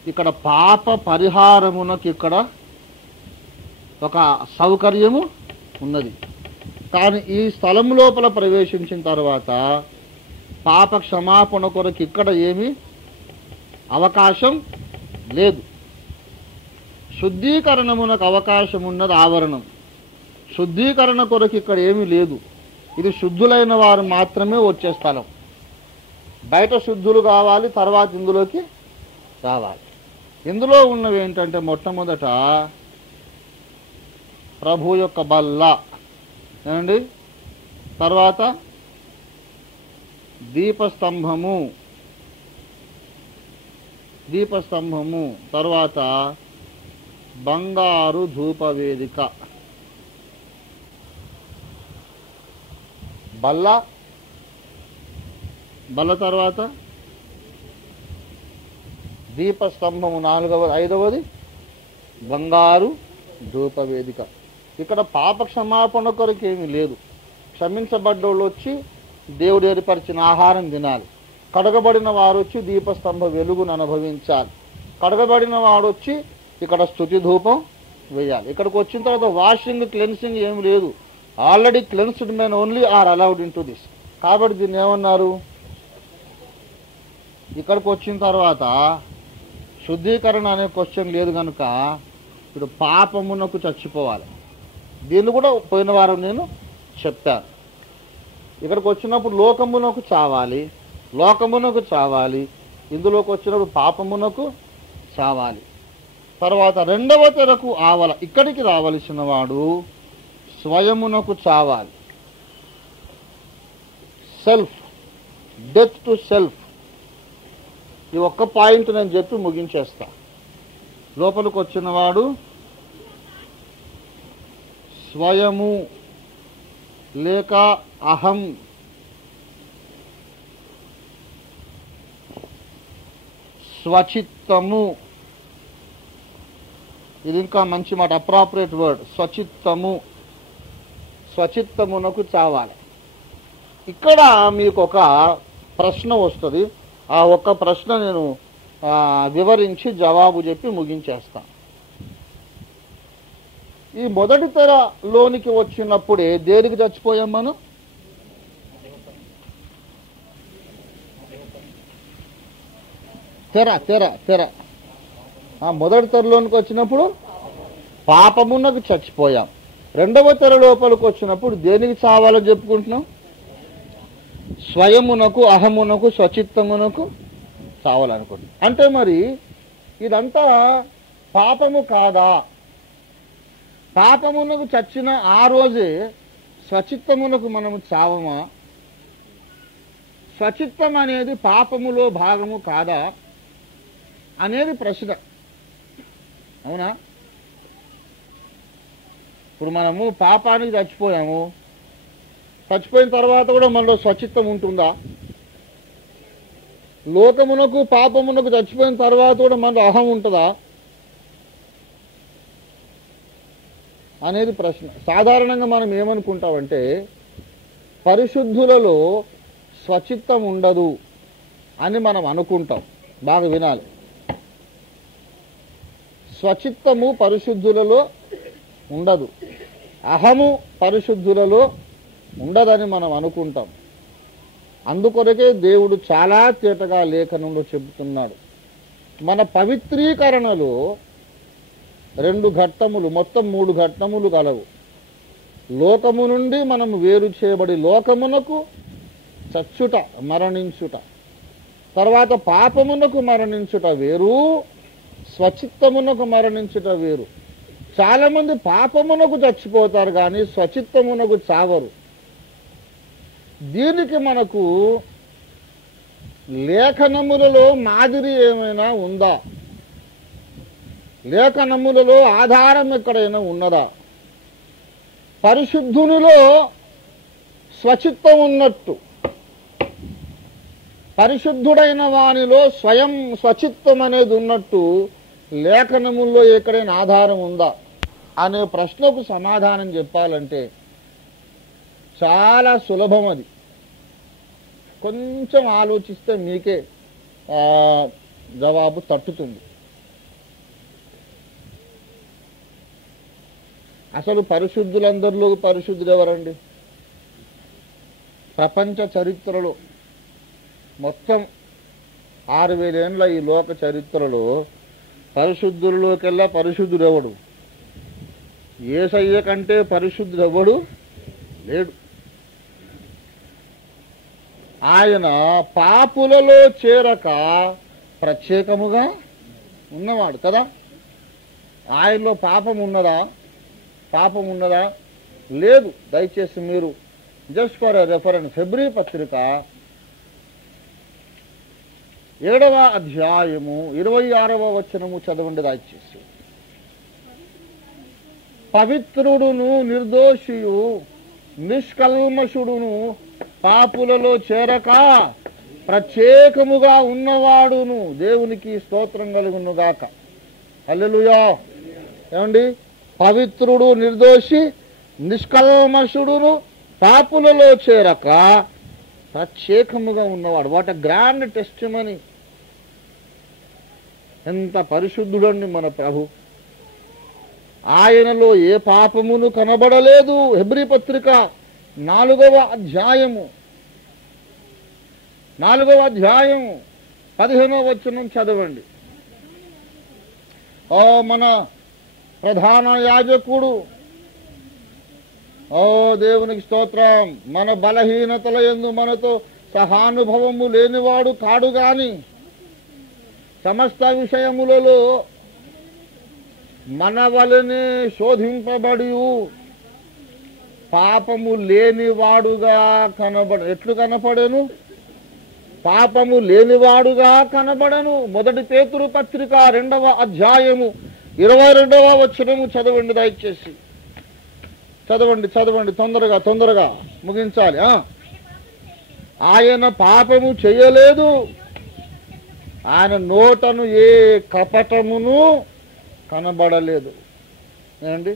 ఇక్కడ పాప పరిహారమునకు ఇక్కడ ఒక సౌకర్యము ఉన్నది. కానీ ఈ స్థలం లోపల ప్రవేశించిన తర్వాత పాప క్షమాపణ కొరకు ఇక్కడ ఏమీ అవకాశం లేదు. శుద్ధీకరణమునకు అవకాశం ఉన్నది ఆవరణం. శుద్ధీకరణ కొరకు ఇక్కడ ఏమీ లేదు. ఇది శుద్ధులైన వారు మాత్రమే వచ్చే స్థలం. బయట శుద్ధులు కావాలి, తర్వాత ఇందులోకి రావాలి. ఇందులో ఉన్నవి ఏంటంటే మొట్టమొదట ప్రభు యొక్క బల్ల, ఏమండి, తర్వాత దీపస్తంభము, తర్వాత బంగారు ధూపవేదిక. బల్ల తర్వాత దీపస్తంభము, ఐదవది బంగారు ధూపవేదిక. ఇక్కడ పాప క్షమాపణ కొరకు ఏమీ లేదు. క్షమించబడ్డోళ్ళు వచ్చి దేవుడు ఏర్పరిచిన ఆహారం తినాలి. కడగబడిన వారు వచ్చి దీపస్తంభ వెలుగును అనుభవించాలి. కడగబడిన వాడు వచ్చి ఇక్కడ స్తుతి ధూపం వేయాలి. ఇక్కడికి వచ్చిన తర్వాత వాషింగ్, క్లెన్సింగ్ ఏమి లేదు. Already cleansed men only are allowed into this. కాబట్టి దీన్ని ఏమన్నారు? ఇక్కడికి వచ్చిన తర్వాత శుద్ధీకరణ అనే క్వశ్చన్ లేదు. కనుక ఇప్పుడు పాపమునకు చచ్చిపోవాలి. దీన్ని కూడా పోయిన వారం నేను చెప్పాను. ఇక్కడికి వచ్చినప్పుడు లోకమునకు చావాలి. ఇందులోకి వచ్చినప్పుడు పాపమునకు చావాలి. తర్వాత రెండవ తెరకు ఇక్కడికి రావలసిన వాడు స్వయమునకు చావాలి. Self, death to self. ఈ ఒక్క పాయింట్ నేను చెప్పి ముగించేస్తా. లోపలికి వచ్చినవాడు స్వయము లేక అహం, స్వచిత్తము, ఇది ఇంకా మంచి మాట, అప్రాపరేట్ వర్డ్, స్వచిత్తము, స్వచిత్తమునకు చావాలి. ఇక్కడ మీకు ఒక ప్రశ్న వస్తుంది. ఆ ఒక్క ప్రశ్న నేను వివరించి జవాబు చెప్పి ముగించేస్తాను. ఈ మొదటి తెరలోనికి వచ్చినప్పుడే దేనికి చచ్చిపోయాం మనం? తెర మొదటి తెరలోనికి వచ్చినప్పుడు పాపమునకు చచ్చిపోయాం. రెండవ తెర లోపలికి వచ్చినప్పుడు దేనికి చావాలని చెప్పుకుంటున్నాం? స్వయమునకు, అహమునకు, స్వచిత్తమునకు చావాలనుకుంటున్నాం. అంటే మరి ఇదంతా పాపము కాదా? పాపమునకు చచ్చిన ఆ రోజే స్వచిత్తమునకు మనము చావమా? స్వచిత్తం అనేది పాపములో భాగము కాదా అనేది ప్రశ్న. అవునా? ఇప్పుడు మనము పాపానికి చచ్చిపోయాము, చచ్చిపోయిన తర్వాత కూడా మనలో స్వచిత్తం ఉంటుందా? లోకమునకు, పాపమునకు చచ్చిపోయిన తర్వాత కూడా మనలో అహం ఉంటుందా అనేది ప్రశ్న. సాధారణంగా మనం ఏమనుకుంటామంటే పరిశుద్ధులలో స్వచిత్తం ఉండదు అని మనం అనుకుంటాం. బాగా వినాలి. స్వచిత్తము పరిశుద్ధులలో ఉండదు, అహము పరిశుద్ధులలో ఉండదని మనం అనుకుంటాం. అందుకొరకే దేవుడు చాలా తేటగా లేఖనంలో చెబుతున్నాడు. మన పవిత్రీకరణలో 2 ఘట్టములు, మొత్తం 3 ఘట్టములు కలవు. లోకము నుండి మనము వేరు చేయబడి లోకమునకు చచ్చుట, మరణించుట, తర్వాత పాపమునకు మరణించుట వేరు, స్వచిత్తమునకు మరణించుట వేరు. చాలా మంది పాపమునకు చచ్చిపోతారు కానీ స్వచిత్తమునకు చావరు. దీనికి మనకు లేఖనములలో మాదిరి ఏమైనా ఉందా? లేఖనములలో ఆధారం ఎక్కడైనా ఉన్నదా? పరిశుద్ధునిలో స్వచిత్తం ఉన్నట్టు, పరిశుద్ధుడైన వానిలో స్వయం స్వచిత్తం అనేది ఉన్నట్టు లేఖనముల్లో ఎక్కడైనా ఆధారం ఉందా అనే ప్రశ్నకు సమాధానం చెప్పాలంటే చాలా సులభం. అది కొంచెం ఆలోచిస్తే మీకే జవాబు తట్టుతుంది. అసలు పరిశుద్ధులందరిలో పరిశుద్ధులు ఎవరండి? ప్రపంచ చరిత్రలో మొత్తం 6000 ఏళ్ళ ఈ లోక చరిత్రలో పరిశుద్ధులలోకెల్లా పరిశుద్ధుడు ఎవడు? యేసయ్య కంటే పరిశుద్ధుడు ఎవడు లేడు. ఆయన పాపులలో చేరక ప్రత్యేకముగా ఉన్నవాడు కదా. ఆయనలో పాపం ఉన్నదా? పాపం ఉన్నదా? లేదు. దయచేసి మీరు జస్ట్ ఫర్ రెఫరెన్స్ హెబ్రీ పత్రిక 7వ అధ్యాయము 26వ వచనము చదవండి. దయచేసి. పవిత్రుడును, నిర్దోషియు, నిష్కల్మషుడును, పాపులలో చేరక ప్రత్యేకముగా ఉన్నవాడును, దేవునికి స్తోత్రం కలుగునుగాక. హల్లెలూయా. ఏమండి? పవిత్రుడు, నిర్దోషి, నిష్కల్మషుడును, పాపులలో చేరక ప్రత్యేకముగా ఉన్నవాడు. What a grand testimony. ఎంత పరిశుద్ధుడండి మన ప్రభు. ఆయనలో ఏ పాపమును కనబడలేదు. హెబ్రీ పత్రిక 4వ అధ్యాయము 15వ వచనం చదవండి. ఓ మన ప్రధాన యాజకుడు, ఓ దేవునికి స్తోత్రం, మన బలహీనతల యందు మనతో సహానుభవము లేనివాడు కాడు గాని సమస్త విషయములలో మన వలనే శోధింపబడి పాపము లేనివాడుగా ఎట్లు కనపడెను? పాపము లేనివాడుగా కనబడను. 1 పేతురు పత్రిక 2వ అధ్యాయము 22వ వచనము చదవండి దయచేసి. చదవండి తొందరగా ముగించాలి. ఆయన పాపము చేయలేదు, ఆయన నోటను ఏ కపటమును కనబడలేదు. ఏమండి,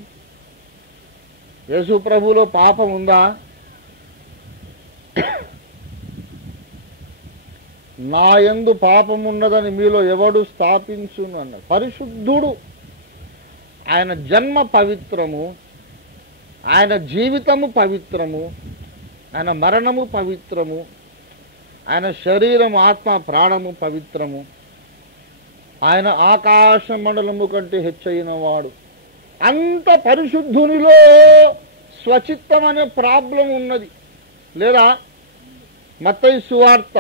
యేసు ప్రభువులో పాపం ఉందా? నా యందు పాపమున్నదని మీలో ఎవడు స్థాపించును అన్నాడు. పరిశుద్ధుడు. ఆయన జన్మ పవిత్రము, ఆయన జీవితము పవిత్రము, ఆయన మరణము పవిత్రము, ఆయన శరీరము ఆత్మ ప్రాణము పవిత్రము, ఆయన ఆకాశ మండలము కంటే హెచ్చైన వాడు. అంత పరిశుద్ధునిలో స్వచిత్తం అనే ప్రాబ్లం ఉన్నది లేదా? మత్తయి సువార్త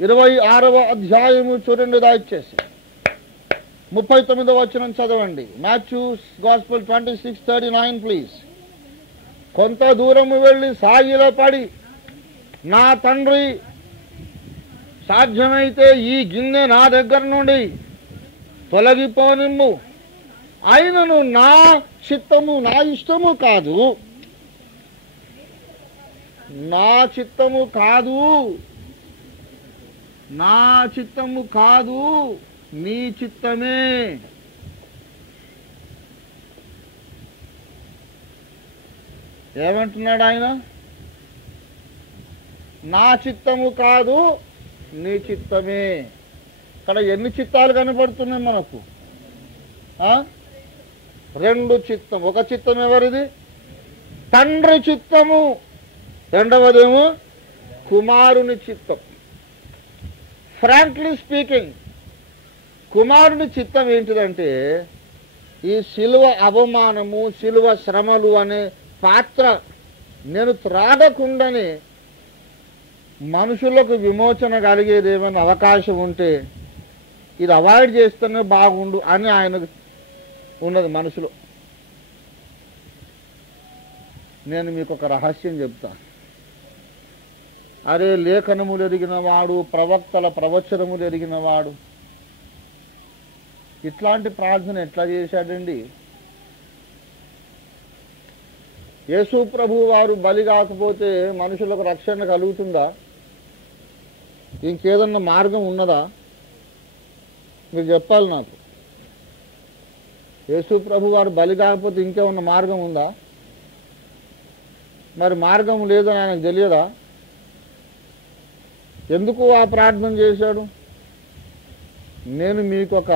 26వ అధ్యాయము చూడండి దయచేసి. 39వ వచనం చదవండి. Matthew's gospel 26:39 please. కొంత దూరము వెళ్ళి సాగిలపడి, నా తండ్రి, సాధ్యమైతే ఈ గిన్నె నా దగ్గర నుండి తొలగిపోనిమ్ము, అయినను నా చిత్తము నా ఇష్టము కాదు, నా చిత్తము కాదు నీ చిత్తమే. ఏమంటున్నాడు ఆయన? నా చిత్తము కాదు నీ చిత్తమే. ఇక్కడ ఎన్ని చిత్తాలు కనపడుతున్నాయి మనకు? 2 చిత్తం. ఒక చిత్తం ఎవరిది? తండ్రి చిత్తము. రెండవదేమో కుమారుని చిత్తం. ఫ్రాంక్లీ స్పీకింగ్, కుమారుని చిత్తం ఏంటిదంటే, ఈ శిలువ అవమానము, శిలువ శ్రమలు అనే పాత్ర నేను త్రాగకుండానే మనుషులకు విమోచన కలిగేది ఏమైనా అవకాశం ఉంటే ఇది అవాయిడ్ చేస్తేనే బాగుండు అని ఆయనకు ఉన్నది మనసులో. నేను మీకు ఒక రహస్యం చెప్తా. అరే, లేఖనములు ఎరిగిన వాడు, ప్రవక్తల ప్రవచనములు ఎరిగిన వాడు ఇట్లాంటి ప్రార్థన ఎట్లా చేశాడండి? యేసు ప్రభు వారు బలి కాకపోతే మనుషులకు రక్షణ కలుగుతుందా? ఇంకేదన్నా మార్గం ఉన్నదా? మీరు చెప్పాలి నాకు. యేసు ప్రభు వారు బలి కాకపోతే ఇంకేమన్నా మార్గం ఉందా? మరి మార్గం లేదని ఆయనకు తెలియదా? ఎందుకు ఆ ప్రార్థన చేశాడు? నేను మీకు ఒక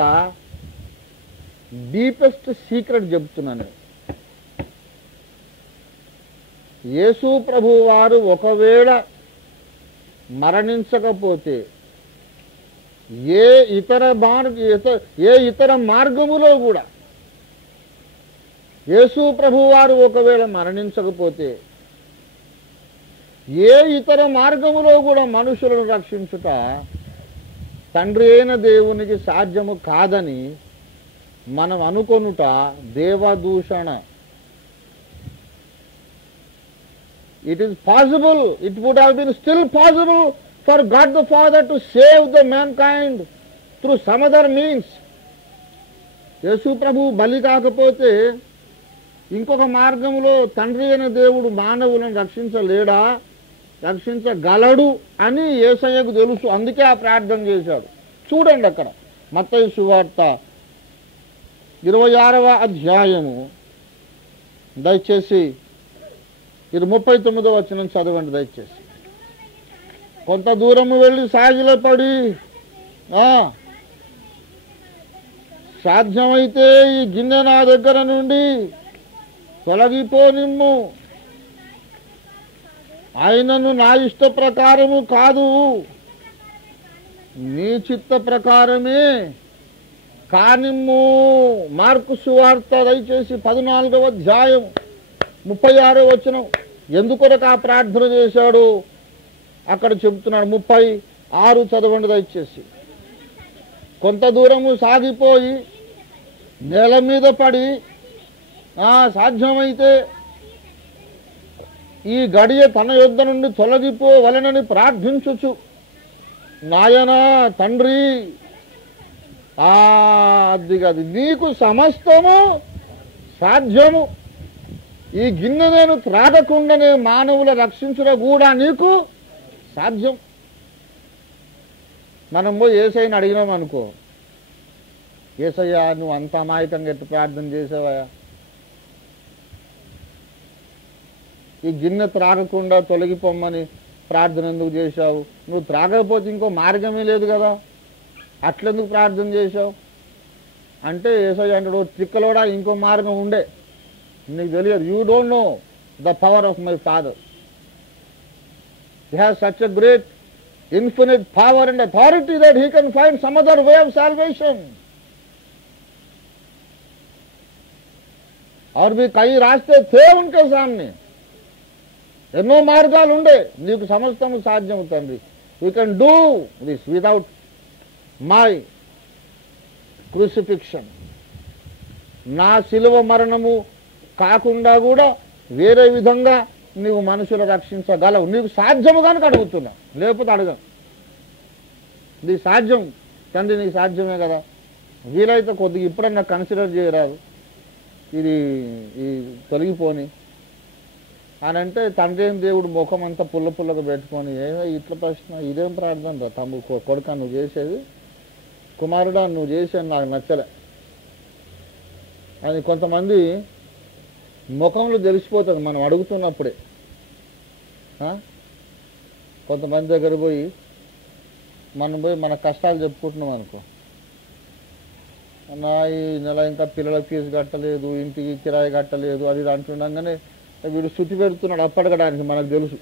డీపెస్ట్ సీక్రెట్ చెప్తున్నాను. యేసు ప్రభు వారు ఒకవేళ మరణించకపోతే ఏ ఇతర మార్గములో కూడా, యేసు ప్రభు వారు ఒకవేళ మరణించకపోతే ఏ ఇతర మార్గములో కూడా మనుషులను రక్షించుట తండ్రి అయిన దేవునికి సాధ్యము కాదని మనం అనుకొనుట దేవదూషణ. It is possible, it would have been still possible for God the Father to save the mankind through some other means. యేసు ప్రభు బలి కాకపోతే ఇంకొక మార్గంలో తండ్రి అయిన దేవుడు మానవులను రక్షించలేడా? రక్షించగలడు అని యేసయ్యకు తెలుసు. అందుకే ఆ ప్రార్థన చేశాడు. చూడండి అక్కడ మత్తయి సువార్త 26వ అధ్యాయము దయచేసి 39వ వచనం చదవండి దయచేసి. కొంత దూరము వెళ్ళి సాగిలపడి, సాధ్యమైతే ఈ గిన్నె నా దగ్గర నుండి తొలగిపోనిమ్ము, ఆయనను నా ఇష్ట ప్రకారము కాదు నీ చిత్త ప్రకారమే కానిమ్ము. మార్కు సువార్త దయచేసి 14వ అధ్యాయం 36వ వచనం. ఎందుకొరకు ఆ ప్రార్థన చేశాడు అక్కడ చెబుతున్నాడు. 36 చదవండి దయచేసి. కొంత దూరము సాగిపోయి నేల మీద పడి సాధ్యమైతే ఈ గడియ తన యొద్ద నుండి తొలగిపోవలెనని ప్రార్థించుచు, నాయనా తండ్రి, అది కాదు, నీకు సమస్తము సాధ్యము, ఈ గిన్నె నేను త్రాగకుండానే మానవుల రక్షించుట కూడా నీకు సాధ్యం. మనం పోయి యేసయ్యని అడిగినాం అనుకో, యేసయ్యా నువ్వు అంత అమాయకంగా ఎట్టు ప్రార్థన చేసావయ్యా, ఈ గిన్నె త్రాగకుండా తొలగిపోమ్మని ప్రార్థన ఎందుకు చేశావు, నువ్వు త్రాగకపోతే ఇంకో మార్గమే లేదు కదా, అట్లెందుకు ప్రార్థన చేశావు అంటే యేసయ్య అంటాడు, చిక్కలోడా ఇంకో మార్గం ఉండే, నీకు తెలియదు, you don't know the power of my father. He has such a great infinite power and authority that he can find some other way of salvation. और भी कई रास्ते थे उनके सामने, ఎన్నో మార్గాలు ఉండే, నీకు సమస్తము సాధ్యం తండ్రి. You can do this without my crucifixion. నా శిలువ మరణము కాకుండా కూడా వేరే విధంగా నీవు మనుషులు రక్షించగలవు, నీకు సాధ్యము కనుక అడుగుతున్నా, లేకపోతే అడగను. నీ సాధ్యం తండ్రి, నీ సాధ్యమే కదా, వీలైతే కొద్దిగా ఇప్పుడన్నా కన్సిడర్ చేయరాదు ఇది ఈ తొలగిపోని అని అంటే, తండ్రి ఏం దేవుడు ముఖం అంతా పుల్ల పుల్లగా పెట్టుకొని, ఇట్లా ప్రశ్న, ఇదేం ప్రార్థన రా తమ్ముడు, కొడుక నువ్వు చేసేది, కుమారుడా నువ్వు చేసేది నాకు నచ్చలే అని కొంతమంది ముఖంలో తెలిసిపోతుంది మనం అడుగుతున్నప్పుడే. కొంతమంది దగ్గర పోయి మనం పోయి మన కష్టాలు చెప్పుకుంటున్నాం అనుకో, నా ఈ నెల ఇంకా పిల్లల ఫీజు కట్టలేదు, ఇంటికి కిరాయి కట్టలేదు, అది అంటుండగానే వీడు శృతి పెడుతున్నాడు అప్పడగడానికి, మనకు తెలుసు,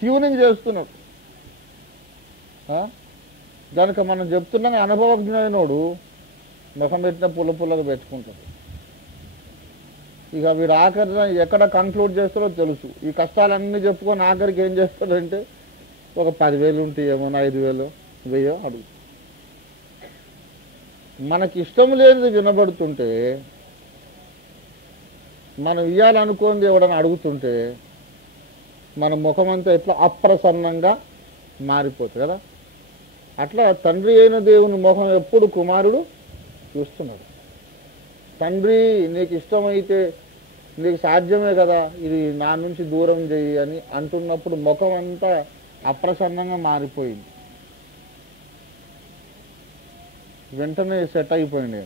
ట్యూనింగ్ చేస్తున్నాడు. కనుక మనం చెప్తున్నాగా అనుభవజ్ఞుడైనోడు ముఖం పెట్టిన పుల్ల పుల్లగా పెట్టుకుంటాడు. ఇక వీడు ఆఖరిన ఎక్కడ కంక్లూడ్ చేస్తాడో తెలుసు. ఈ కష్టాలన్నీ చెప్పుకొని ఆఖరికి ఏం చేస్తాడంటే, ఒక 10,000 ఉంటాయేమో, 5,000 1000 అడుగు. మనకి ఇష్టం లేనిది వినబడుతుంటే, మనం ఇవ్వాలనుకోంది ఎవడని అడుగుతుంటే, మన ముఖం అంతా ఎట్లా అప్రసన్నంగా మారిపోతుంది కదా. అట్లా తండ్రి అయిన దేవుని ముఖం ఎప్పుడు కుమారుడు చూస్తున్నాడు. తండ్రి నీకు ఇష్టమైతే, నీకు సాధ్యమే కదా, ఇది నా నుంచి దూరం చేయి అని అంటున్నప్పుడు ముఖం అంతా అప్రసన్నంగా మారిపోయింది. వెంటనే సెట్ అయిపోయింది.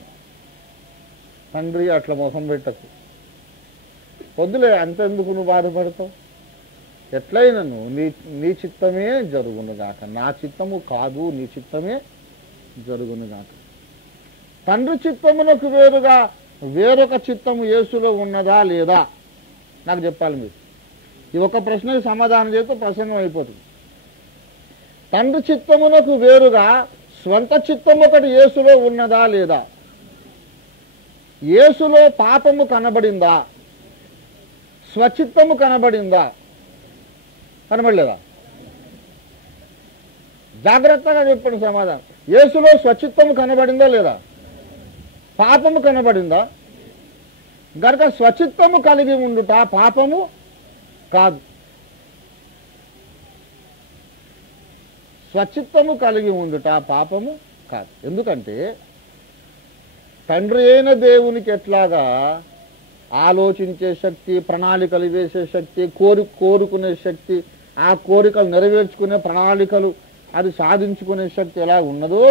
తండ్రి అట్లా ముఖం పెట్టకు, వద్దులే, అంతెందుకు నువ్వు బాధపడతావు, ఎట్లయినా నువ్వు నీ చిత్తమే జరుగునుగాక, నా చిత్తము కాదు, నీ చిత్తమే జరుగునుగాక. తండ్రి చిత్తమునకు వేరుగా వేరొక చిత్తము యేసులో ఉన్నదా లేదా నాకు చెప్పాలి మీరు. ఈ ఒక ప్రశ్నకు సమాధానం చేస్తే ప్రసంగం అయిపోతుంది. తండ్రి చిత్తమునకు వేరుగా స్వంత చిత్తం ఒకటి యేసులో ఉన్నదా లేదా? యేసులో పాపము కనబడిందా? స్వచిత్తము కనబడిందా? కనబడలేదా? జాగ్రత్తగా చెప్పండి సమాధానం. యేసులో స్వచిత్తము కనబడిందా లేదా? పాపము కనబడిందా? గనక స్వచిత్తము కలిగి ఉండుట పాపము కాదు. స్వచిత్తము కలిగి ఉండుట పాపము కాదు. ఎందుకంటే తండ్రి అయిన దేవునికి ఎట్లాగా ఆలోచించే శక్తి, ప్రణాళికలు వేసే శక్తి, కోరుకునే శక్తి, ఆ కోరికలు నెరవేర్చుకునే ప్రణాళికలు, అది సాధించుకునే శక్తి ఎలా ఉన్నదో,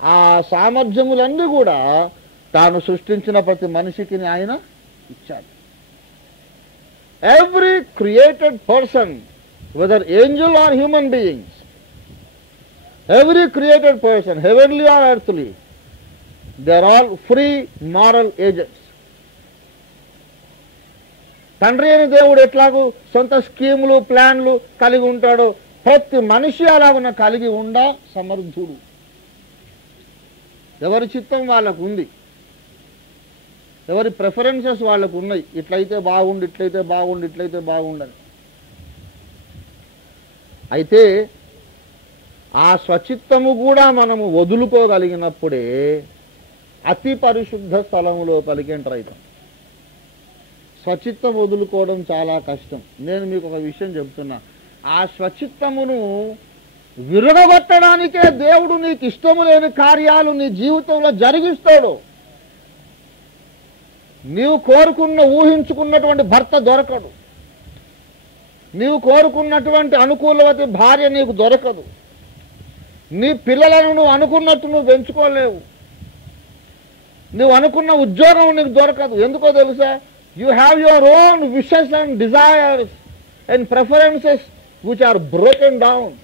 ఆ సామర్థ్యములన్నీ కూడా తాను సృష్టించిన ప్రతి మనిషికి ఆయన ఇచ్చాడు. Every created person, whether angel or human beings, every created person, heavenly or earthly, they are all free moral agents. తండ్రి అయిన దేవుడు ఎట్లాగూ సొంత స్కీములు, ప్లాన్లు కలిగి ఉంటాడో, ప్రతి మనిషి అలాగున్న కలిగి ఉండ సమర్థుడు. ఎవరి చిత్తం వాళ్ళకు ఉంది, ఎవరి ప్రిఫరెన్సెస్ వాళ్ళకు ఉన్నాయి. ఇట్లయితే బాగుండు, ఇట్లయితే బాగుండు, ఇట్లయితే బాగుండని. అయితే ఆ స్వచిత్తము కూడా మనము వదులుకోగలిగినప్పుడే అతి పరిశుద్ధ స్థలము లోపలికి ఎంటర్ అవుతాం. స్వచిత్తం వదులుకోవడం చాలా కష్టం. నేను మీకు ఒక విషయం చెప్తున్నా, ఆ స్వచిత్తమును విరగొట్టడానికే దేవుడు నీకు ఇష్టము లేని కార్యాలు నీ జీవితంలో జరిగిస్తాడు. నీవు కోరుకున్న ఊహించుకున్నటువంటి భర్త దొరకడు, నీవు కోరుకున్నటువంటి అనుకూలవతి భార్య నీకు దొరకదు, నీ పిల్లలను నువ్వు అనుకున్నట్టు నువ్వు పెంచుకోలేవు, నువ్వు అనుకున్న ఉద్యోగం నీకు దొరకదు. ఎందుకో తెలుసా? You have your own wishes and desires and preferences which are broken down.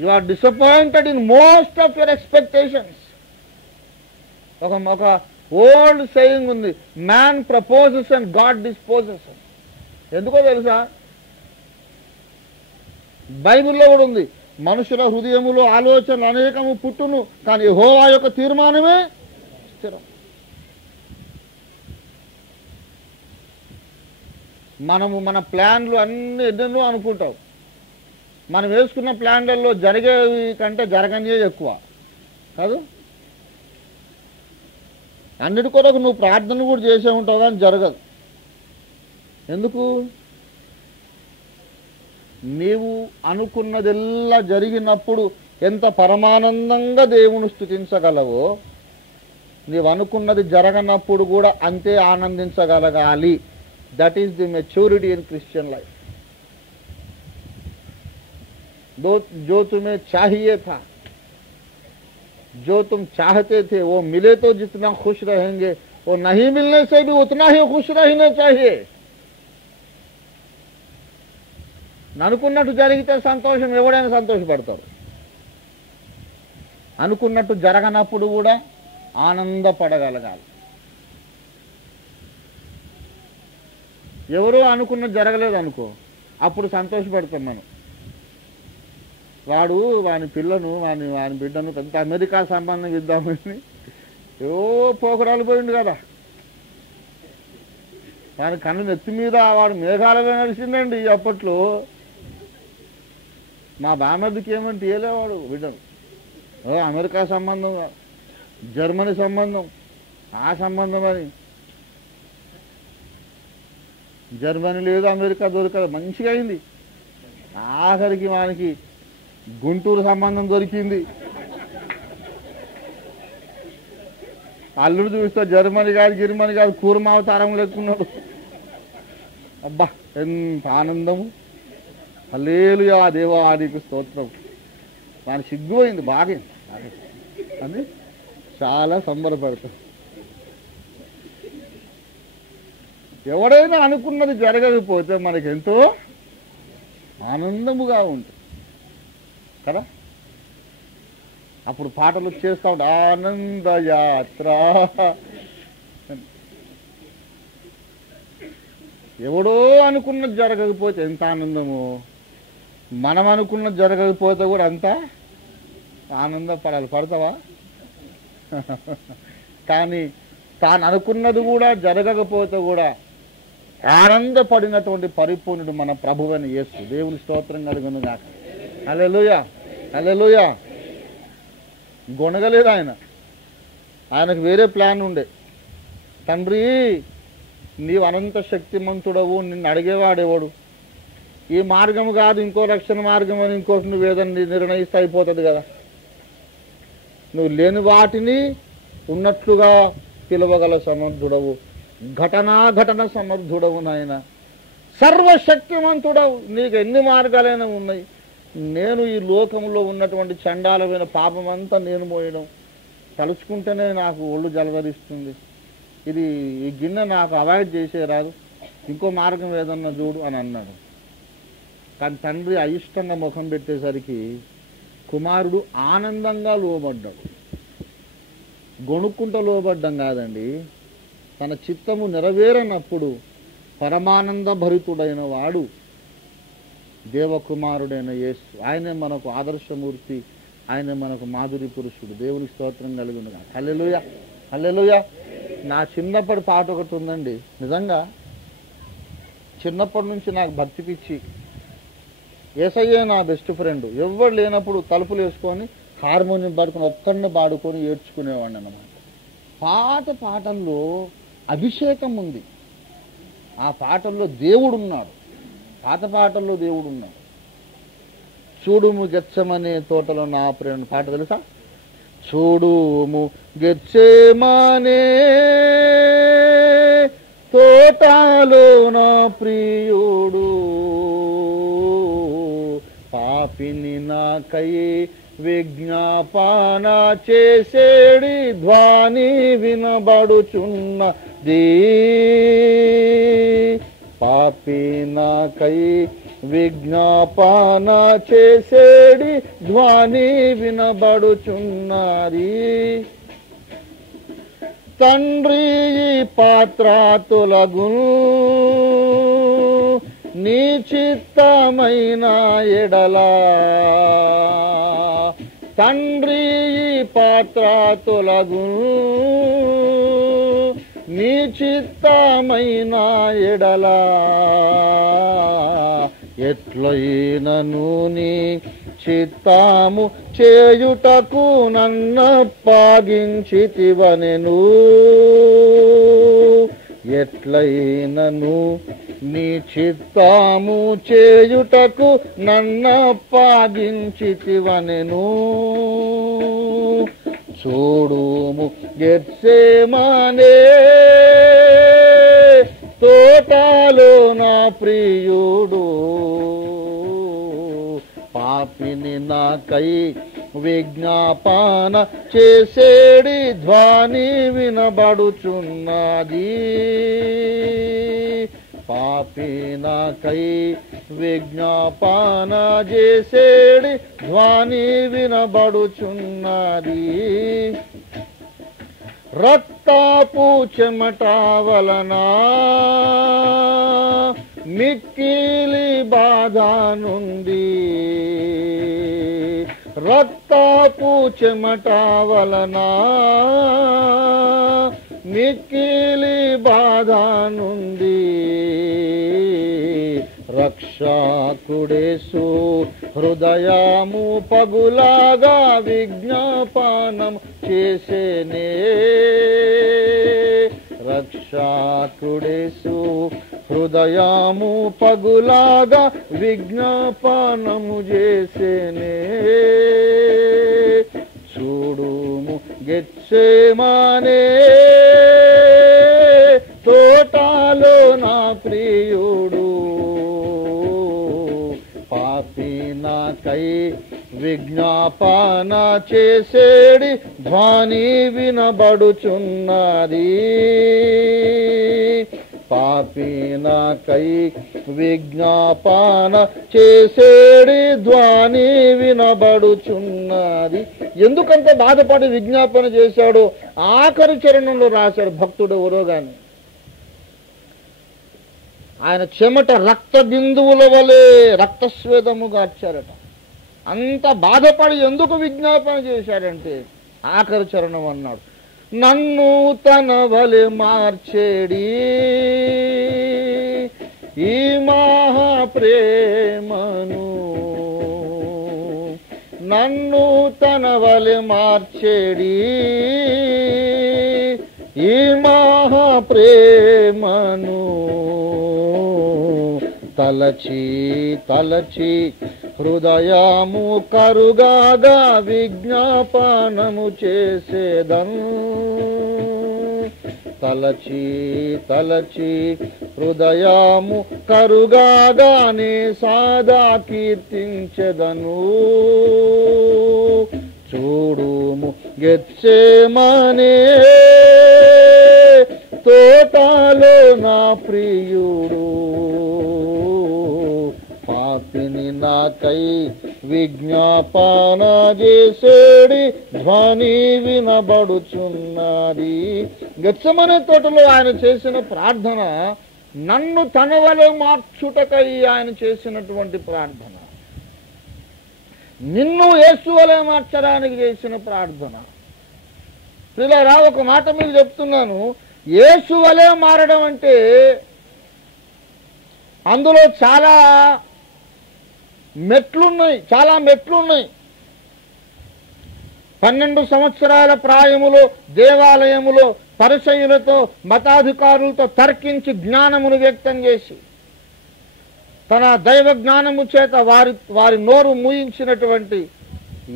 You are disappointed in most of your expectations. ఒక ఓల్డ్ సేయింగ్ ఉంది, man proposes and God disposes. ఎందుకో తెలుసా? బైబిల్లో కూడా ఉంది, మనుషుల హృదయములో ఆలోచనలు అనేకము పుట్టును, కానీ యెహోవా యొక్క తీర్మానమే స్థిరం. మనము మన ప్లాన్లు అన్ని ఎన్నెన్నో అనుకుంటాం. మనం వేసుకున్న ప్లాన్లలో జరిగేవి కంటే జరగనివే ఎక్కువ కాదు. అన్నిటి కొరకు నువ్వు ప్రార్థన కూడా చేసే ఉంటావు, కానీ జరగదు. ఎందుకు? నీవు అనుకున్నదెల్లా జరిగినప్పుడు ఎంత పరమానందంగా దేవుని స్తుతించగలవో, నీవు అనుకున్నది జరగనప్పుడు కూడా అంతే ఆనందించగలగాలి. That is the maturity in Christian life. जो तुम्हें चाहिए था, जो तुम चाहते थे, वो मिले तो जितना खुश रहेंगे, वो नहीं मिलने से भी उतना ही खुश रहना चाहिए. అనుకున్నట్టు జరిగితే సంతోషం, ఎవడైనా సంతోషపడతారు. అనుకున్నట్టు జరగనప్పుడు కూడా ఆనందపడగలగాలి. ఎవరో అనుకున్నట్టు జరగలేదు అనుకో, అప్పుడు సంతోషపడతాం మనం. వాని పిల్లను వాని బిడ్డను పెద్ద అమెరికా సంబంధం ఇద్దామని ఏవో పోకరాలు పోయిండు కదా, వాని కన్ను నెత్తి మీద వాడు మేఘాలలో నడిచిందండి. అప్పట్లో మా బామర్దికి ఏమంటే ఏలేవాడు బిడ్డను, అమెరికా సంబంధం, జర్మనీ సంబంధం, ఆ సంబంధం అని. జర్మనీ లేదు, అమెరికా దొరకదు, మంచిగా అయింది. ఆఖరికి వానికి గుంటూరు సంబంధం దొరికింది. అల్లుడు చూస్తే జర్మనీ కాదు గిర్మనీ కాదు, కూర్మావతారం లెక్కున్నాడు. అబ్బా ఎంత ఆనందము! హల్లెలూయా, దేవా నీకు స్తోత్రం. దాని సిగ్గుపోయింది బాగా అని చాలా సంబరపడతాడు. ఎవడైనా అనుకున్నది జరగకపోతే మనకెంతో ఆనందముగా ఉంటుంది కదా. అప్పుడు పాటలు చేస్తా ఉంటా, ఆనందయాత్ర. ఎవడో అనుకున్నది జరగకపోతే ఎంత ఆనందము, మనం అనుకున్నది జరగకపోతే కూడా అంత ఆనందపడాలి. పడతావా? కానీ తాను అనుకున్నది కూడా జరగకపోతే కూడా ఆనందపడినటువంటి పరిపూర్ణుడు మన ప్రభువైన యేసు. దేవుని స్తోత్రం కలుగును గాక. హల్లెలూయా, హల్లెలూయా. గొనగలేదు ఆయనకు వేరే ప్లాన్ ఉండే. తండ్రి, నీవు అనంత శక్తిమంతుడవు, నిన్ను అడిగేవాడేవాడు. ఈ మార్గం కాదు, ఇంకో రక్షణ మార్గం అని ఇంకోటి నువ్వు ఏదన్నా నిర్ణయిస్తే అయిపోతుంది కదా. నువ్వు లేని వాటిని ఉన్నట్లుగా పిలవగల సమర్థుడవు, ఘటన సమర్థుడవు నాయన, సర్వశక్తిమంతుడవు. నీకు ఎన్ని మార్గాలైనా ఉన్నాయి. నేను ఈ లోకంలో ఉన్నటువంటి చండాలమైన పాపమంతా నేను మోయడం తలుచుకుంటేనే నాకు ఒళ్ళు జలధరిస్తుంది. ఈ గిన్నె నాకు అవాయిడ్ చేసేరాదు, ఇంకో మార్గం ఏదన్నా చూడు అని అన్నాడు. కానీ తండ్రి అయిష్టంగా ముఖం పెట్టేసరికి కుమారుడు ఆనందంగా లోబడ్డాడు. గొణుక్కుంట లోబడ్డం కాదండి, తన చిత్తము నెరవేరనప్పుడు పరమానంద భరితుడైన వాడు దేవకుమారుడైన యేసు. ఆయనే మనకు ఆదర్శమూర్తి, ఆయనే మనకు మాధురి పురుషుడు. దేవునికి స్తోత్రం కలుగును గాక. హల్లెలూయా, హల్లెలూయా. నా చిన్నప్పటి పాట ఒకటి ఉందండి. నిజంగా చిన్నప్పటి నుంచి నాకు భక్తి పిచ్చి. యేసయ్యే నా బెస్ట్ ఫ్రెండ్. ఎవరు లేనప్పుడు తలుపులు వేసుకొని హార్మోనియం పాడుకొని ఒక్కడిని పాడుకొని ఏడ్చుకునేవాడిని అన్నమాట. పాత పాటల్లో అభిషేకం ఉంది, ఆ పాటల్లో దేవుడు ఉన్నాడు, పాత పాటల్లో దేవుడు ఉన్నాడు. చూడుము గెత్సెమనే తోటలో నా ప్రేమ పాట తెలుసా? చూడుము గెత్సెమనే తోటలో నా ప్రియుడు, పాపిని నాకై విజ్ఞాపన చేసేడి ధ్వని వినబడుచున్నది, పాపి నాకై విజ్ఞాపన చేసేడి ధ్వని వినబడుచున్నది. తండ్రి ఈ పాత్ర తొలగును నీ చిత్తమైన ఎడలా, తండ్రి ఈ పాత్ర తొలగును నీ చిత్తమైన ఎడలా, ఎట్లయినను నీ చిత్తము చేయుటకు నన్నప్పగించితివనెను, ఎట్లయినను నీ చిత్తము చేయుటకు నన్నప్పగించితివనెను. చూడుము గెత్సెమనే తోటలో నా ప్రియుడు, పాపిని నాకై విజ్ఞాపన చేసేడి ధ్వని వినబడుచున్నది, పాపి నాకై విజ్ఞాపన చేసేడి ధ్వని వినబడుచున్నది. రక్తపు చెమట వలన మిక్కిలి బాధ నుండి, రక్తపు చెమట వలన మిక్కిలి బాధ నుండి, రక్షకుడేసు హృదయము పగులాగా విజ్ఞాపనం చేసేనే, రక్షకుడేసు హృదయము పగులాగా విజ్ఞాపనము చేసేనే. చూడుము గెత్సెమనే తోటలో నా ప్రియుడు, పాపి నాకై విజ్ఞాపన చేసేడి ధ్వని వినబడుచున్నది, పాపి నాకై విజ్ఞాపన చేసేడి ధ్వని వినబడుచున్నది. ఎందుకంత బాధపడి విజ్ఞాపన చేశాడో ఆఖరి చరణంలో రాశాడు భక్తుడు ఎవరో గాని. ఆయన చెమట రక్త బిందువుల వలె రక్తస్వేదముగా వచ్చారట. అంత బాధపడి ఎందుకు విజ్ఞాపన చేశాడంటే ఆఖరి చరణం అన్నాడు, నన్ను తన వలె మార్చేడి ఈ మహాప్రేమను, నన్ను తన వలె మార్చేడి ఈ మహాప్రేమను, తలచి తలచి హృదయము కరుగాగా విజ్ఞాపనము చేసేదను, తలచి తలచి హృదయము కరుగాగానే సాదా కీర్తించెదను. చూడుము గెత్సెమనే తోటలో నా ప్రియుడు, పాపిని నాకై విజ్ఞాపన చేసేడి ధ్వని వినబడుచున్నది. గెత్సెమనే తోటలో ఆయన చేసిన ప్రార్థన నన్ను తన వలె మార్చుటకై ఆయన చేసినటువంటి ప్రార్థన, నిన్ను యేసు వలె మార్చడానికి చేసిన ప్రార్థన. పిల్లరా, ఒక మాట మీకు చెప్తున్నాను, యేసు వలె మారడం అంటే అందులో చాలా మెట్లున్నాయి. 12 సంవత్సరాల ప్రాయములో దేవాలయములో పరిసయ్యులతో మతాధికారులతో తర్కించి జ్ఞానమును వ్యక్తం చేసి తన దైవ జ్ఞానము చేత వారి నోరు మూయించినటువంటి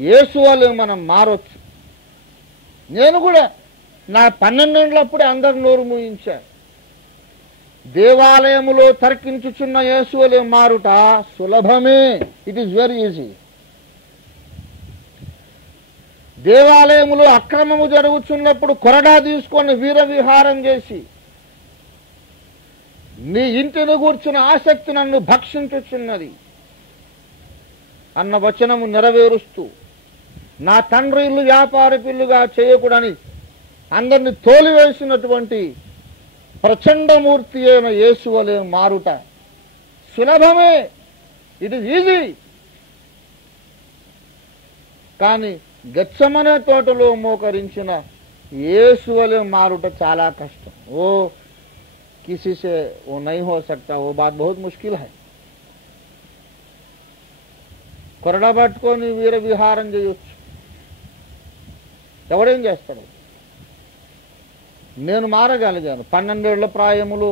యేసు వలె మనం మారొచ్చు. నేను కూడా నా 12 ఏళ్ళప్పుడే అందరు నోరు మూయించాను. దేవాలయములో తర్కించుచున్న యేసు వలె మారుట సులభమే. It is very easy. దేవాలయములో అక్రమము జరుగుతున్నప్పుడు కొరడా తీసుకొని వీర విహారం చేసి నీ ఇంటిని గూర్చిన ఆసక్తి నన్ను భక్షించుచున్నది అన్న వచనము నెరవేరుస్తూ నా తండ్రి ఇల్లు వ్యాపార పిల్లుగా చేయకూడని అందరిని తోలివేసినటువంటి ప్రచండమూర్తి అయిన యేసు వలె మారుట సులభమే. It is easy. కానీ గెత్సెమనే తోటలో మోకరించిన యేసు వలె మారుట చాలా కష్టం. ఓ किसी से वो नहीं हो सकता, वो बात बहुत मुश्किल है. కొరడా పట్టుకొని వీర విహారం చేయొచ్చు, ఎవడేం చేస్తాడు? నేను మారగలిగాను. 12 ఏళ్ల ప్రాయములో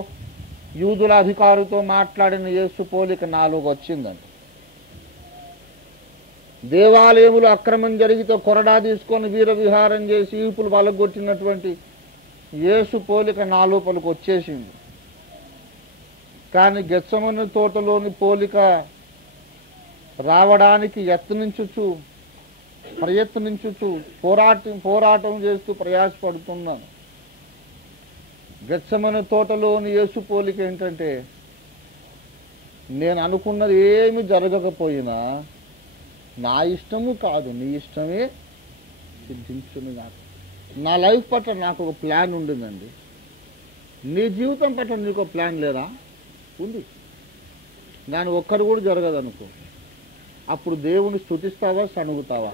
యూదుల అధికారితో మాట్లాడిన యేసు పోలిక నాలో వచ్చిందండి. దేవాలయములు అక్రమం జరిగితే కొరడా తీసుకొని వీర విహారం చేసి ఈపులు వలగొట్టినటువంటి యేసు పోలిక నా లోపలికి వచ్చేసింది. కానీ గెత్సెమనే తోటలోని పోలిక రావడానికి ప్రయత్నించుచు పోరాటం చేస్తూ ప్రయాసపడుతున్నాను. గెత్సెమనే తోటలోని యేసు పోలిక ఏంటంటే, నేను అనుకున్నది ఏమి జరగకపోయినా నా ఇష్టము కాదు నీ ఇష్టమే సిద్ధించును. నా లైఫ్ పట్ల నాకు ఒక ప్లాన్ ఉండిందండి. నీ జీవితం పట్ల నీకు ఒక ప్లాన్ లేదా? ఉంది. దాని ఒక్కరు కూడా జరగదు అనుకో. అప్పుడు దేవుని స్తుతిస్తావా, సణుగుతావా?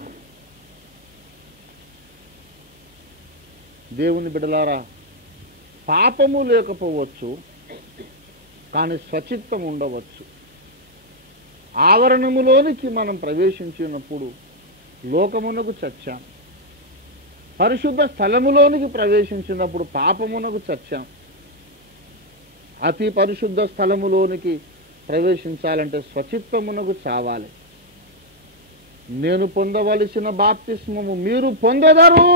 దేవుని బిడ్డలారా, పాపము లేకపోవచ్చు కానీ స్వచిత్తం ఉండవచ్చు. ఆవరణములోనికి మనం ప్రవేశించినప్పుడు లోకమునకు చచ్చాం. పరిశుద్ధ స్థలములోనికి ప్రవేశించినప్పుడు పాపమునకు చచ్చాం. అతి పరిశుద్ధ స్థలములోనికి ప్రవేశించాలంటే స్వచిత్తమునకు చావాలి. నేను పొందవలసిన బాప్తిస్మము మీరు పొందెదరు.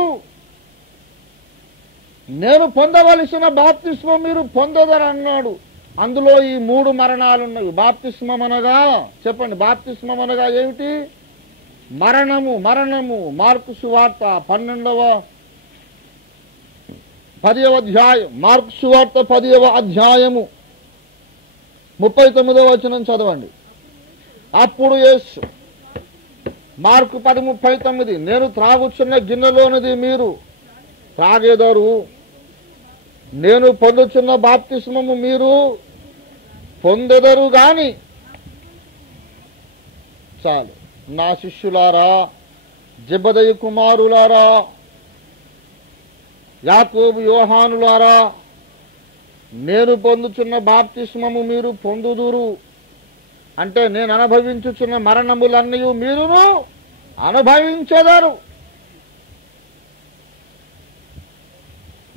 నేను పొందవలసిన బాప్తిస్మం మీరు పొందెదరు అన్నాడు. అందులో ఈ 3 మరణాలు ఉన్నవి. బాప్తిస్మం అనగా చెప్పండి, బాప్తిస్మం అనగా ఏమిటి? మరణము. మార్కు సువార్త 10వ అధ్యాయం, మార్కు సువార్త 10వ అధ్యాయము 39వ వచనం చదవండి. అప్పుడు యేసు, మార్కు 10:39, నేను త్రాగుచున్న గిన్నెలోనిది మీరు త్రాగెదరు, నేను పొందుచున్న బాప్తిస్మము మీరు పొందెదరు గాని. చాలు. నా శిష్యులారా, జెబెదయి కుమారులారా, యాకోబు యోహానులారా, నేను పొందుచున్న బాప్తిస్మము మీరు పొందుదురు అంటే నేను అనుభవించుచున్న మరణములన్నీ మీరును అనుభవించెదరు.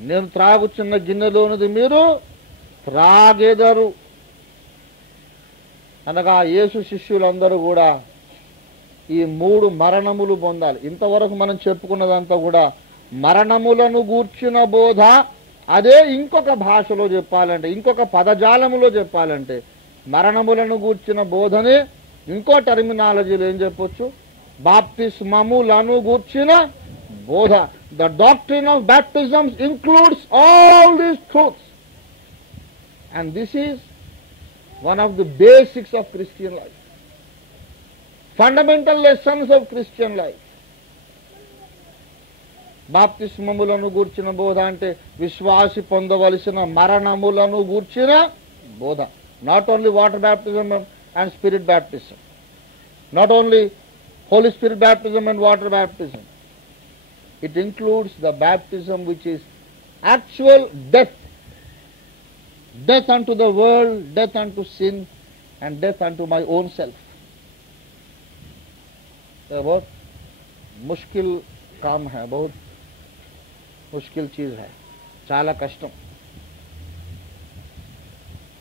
నేను త్రాగుచున్న గిన్నెలోనిది మీరు త్రాగెదరు అనగా యేసు శిష్యులందరూ కూడా ఈ 3 మరణములు పొందాలి. ఇంతవరకు మనం చెప్పుకున్నదంతా కూడా మరణములను గూర్చిన బోధ. అదే ఇంకొక భాషలో చెప్పాలంటే, ఇంకొక పదజాలములో చెప్పాలంటే, మరణములను గూర్చిన బోధనే ఇంకో టర్మినాలజీలో ఏం చెప్పొచ్చు? బాప్తిస్మములను గూర్చిన బోధ. The doctrine of baptisms includes all these truths and this is one of the basics of Christian life, fundamental lessons of Christian life. బాప్తిస్మములను గూర్చిన బోధ అంటే విశ్వాసి పొందవలసిన మరణములను గూర్చిన బోధ. Not only water baptism and spirit baptism, not only holy spirit baptism and water baptism. It includes the baptism which is actual death unto the world, death unto sin, and death unto my own self. बहुत मुश्किल काम है, बहुत ముష్కిల్ cheese high, చాలా కష్టం.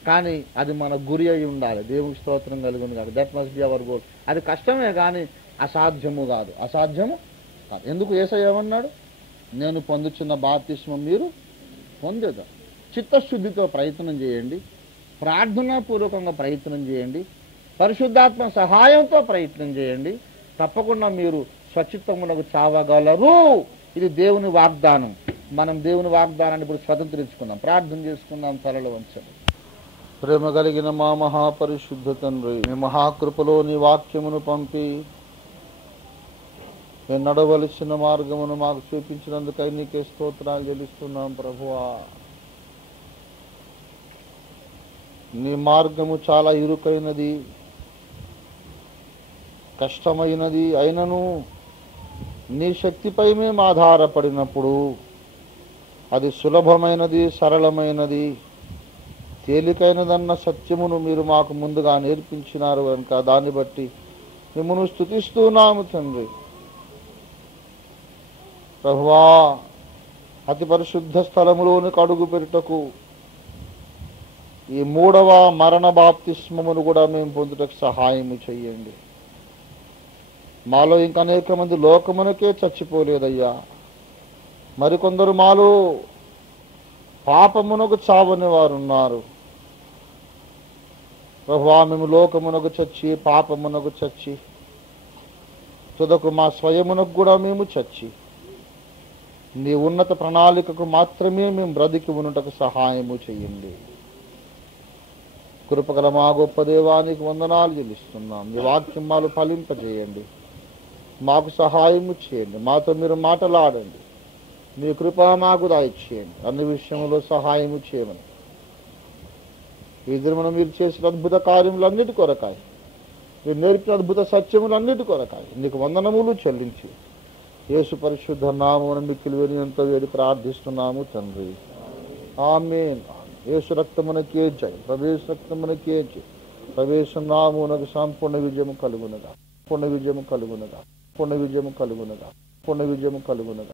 కానీ అది మన గురి అయి ఉండాలి. దేవునికి స్తోత్రం కలుగును కాదు. That must be our goal. అది కష్టమే కానీ అసాధ్యము కాదు, అసాధ్యము కాదు. ఎందుకు యేసయ్య ఏమన్నాడు? నేను పొందుచున్న బాప్తిస్మం మీరు పొందేదా. చిత్తశుద్ధితో ప్రయత్నం చేయండి, ప్రార్థనాపూర్వకంగా ప్రయత్నం చేయండి, పరిశుద్ధాత్మ సహాయంతో ప్రయత్నం చేయండి. తప్పకుండా మీరు స్వచిత్తమునకు చావగలరు. ఇది దేవుని వాగ్దానం. మనం దేవుని వాగ్దానాన్ని ఇప్పుడు స్వతంత్రించుకుందాం. ప్రార్థన చేసుకుందాం. తలలో వంచండి. ప్రేమ కలిగిన మా మహాపరిశుద్ధ తండ్రి, మీ మహాకృపలో నీ వాక్యమును పంపి నేను నడవలసిన మార్గమును మాకు చూపించినందుకై నీకే స్తోత్రాలు చెల్లిస్తున్నాం ప్రభువా. నీ మార్గము చాలా ఇరుకైనది, కష్టమైనది. అయినను నీ శక్తిపై మేము ఆధారపడినప్పుడు అది సులభమైనది, సరళమైనది, తేలికైనదన్న సత్యమును మీరు మాకు ముందుగా నేర్పించినారు కనుక దాన్ని బట్టి మిమ్మల్ని స్తుతిస్తున్నాము తండ్రి. ప్రభువా, అతి పరిశుద్ధ స్థలములోనికి అడుగు పెట్టుటకు ఈ 3వ మరణ బాప్తిస్మమును కూడా మేము పొందుటకు సహాయం చెయ్యండి. మాలో ఇంకా అనేక మంది లోకమునకే చచ్చిపోలేదయ్యా. మరికొందరు మాలో పాపమునకు చావని వారు ఉన్నారు. ప్రభువా, మేము లోకమునకు చచ్చి, పాపమునకు చచ్చి, తుదకు మా స్వయమునకు కూడా మేము చచ్చి, నీ ఉన్నత ప్రణాళికకు మాత్రమే మేము బ్రతికి ఉన్నటకు సహాయము చెయ్యండి. కృపగల మా గొప్ప దేవానికి వందనాలు చెల్లిస్తున్నాం. మీ వాక్యం మాలు ఫలింపజేయండి, మాకు సహాయము చేయండి, మాతో మీరు మాట్లాడండి. మీ కృప మాకు దయచేయండి. అన్ని విషయంలో సహాయము చేయమని ఈ దినమున మీరు చేసిన అద్భుత కార్యములన్నిటి కొరకాయ, మీరు నేర్పిన అద్భుత సత్యములన్నిటి కొరకాయ నీకు వందనములు చెల్లించి యేసు పరిశుద్ధ నామమున మిక్కిలి వినయంతో వేడి ప్రార్థిస్తున్నాము తండ్రి. ఆమేన్. యేసు రక్తమునకే జై, ప్రవేశ రక్తమునకే జై. ప్రవేశ నామమునకు సంపూర్ణ విజయము కలుగునగా, పూర్ణ విజయము కలుగునగా, పూర్ణ విజయము కలుగునగా, పూర్ణ విజయము కలుగునగా.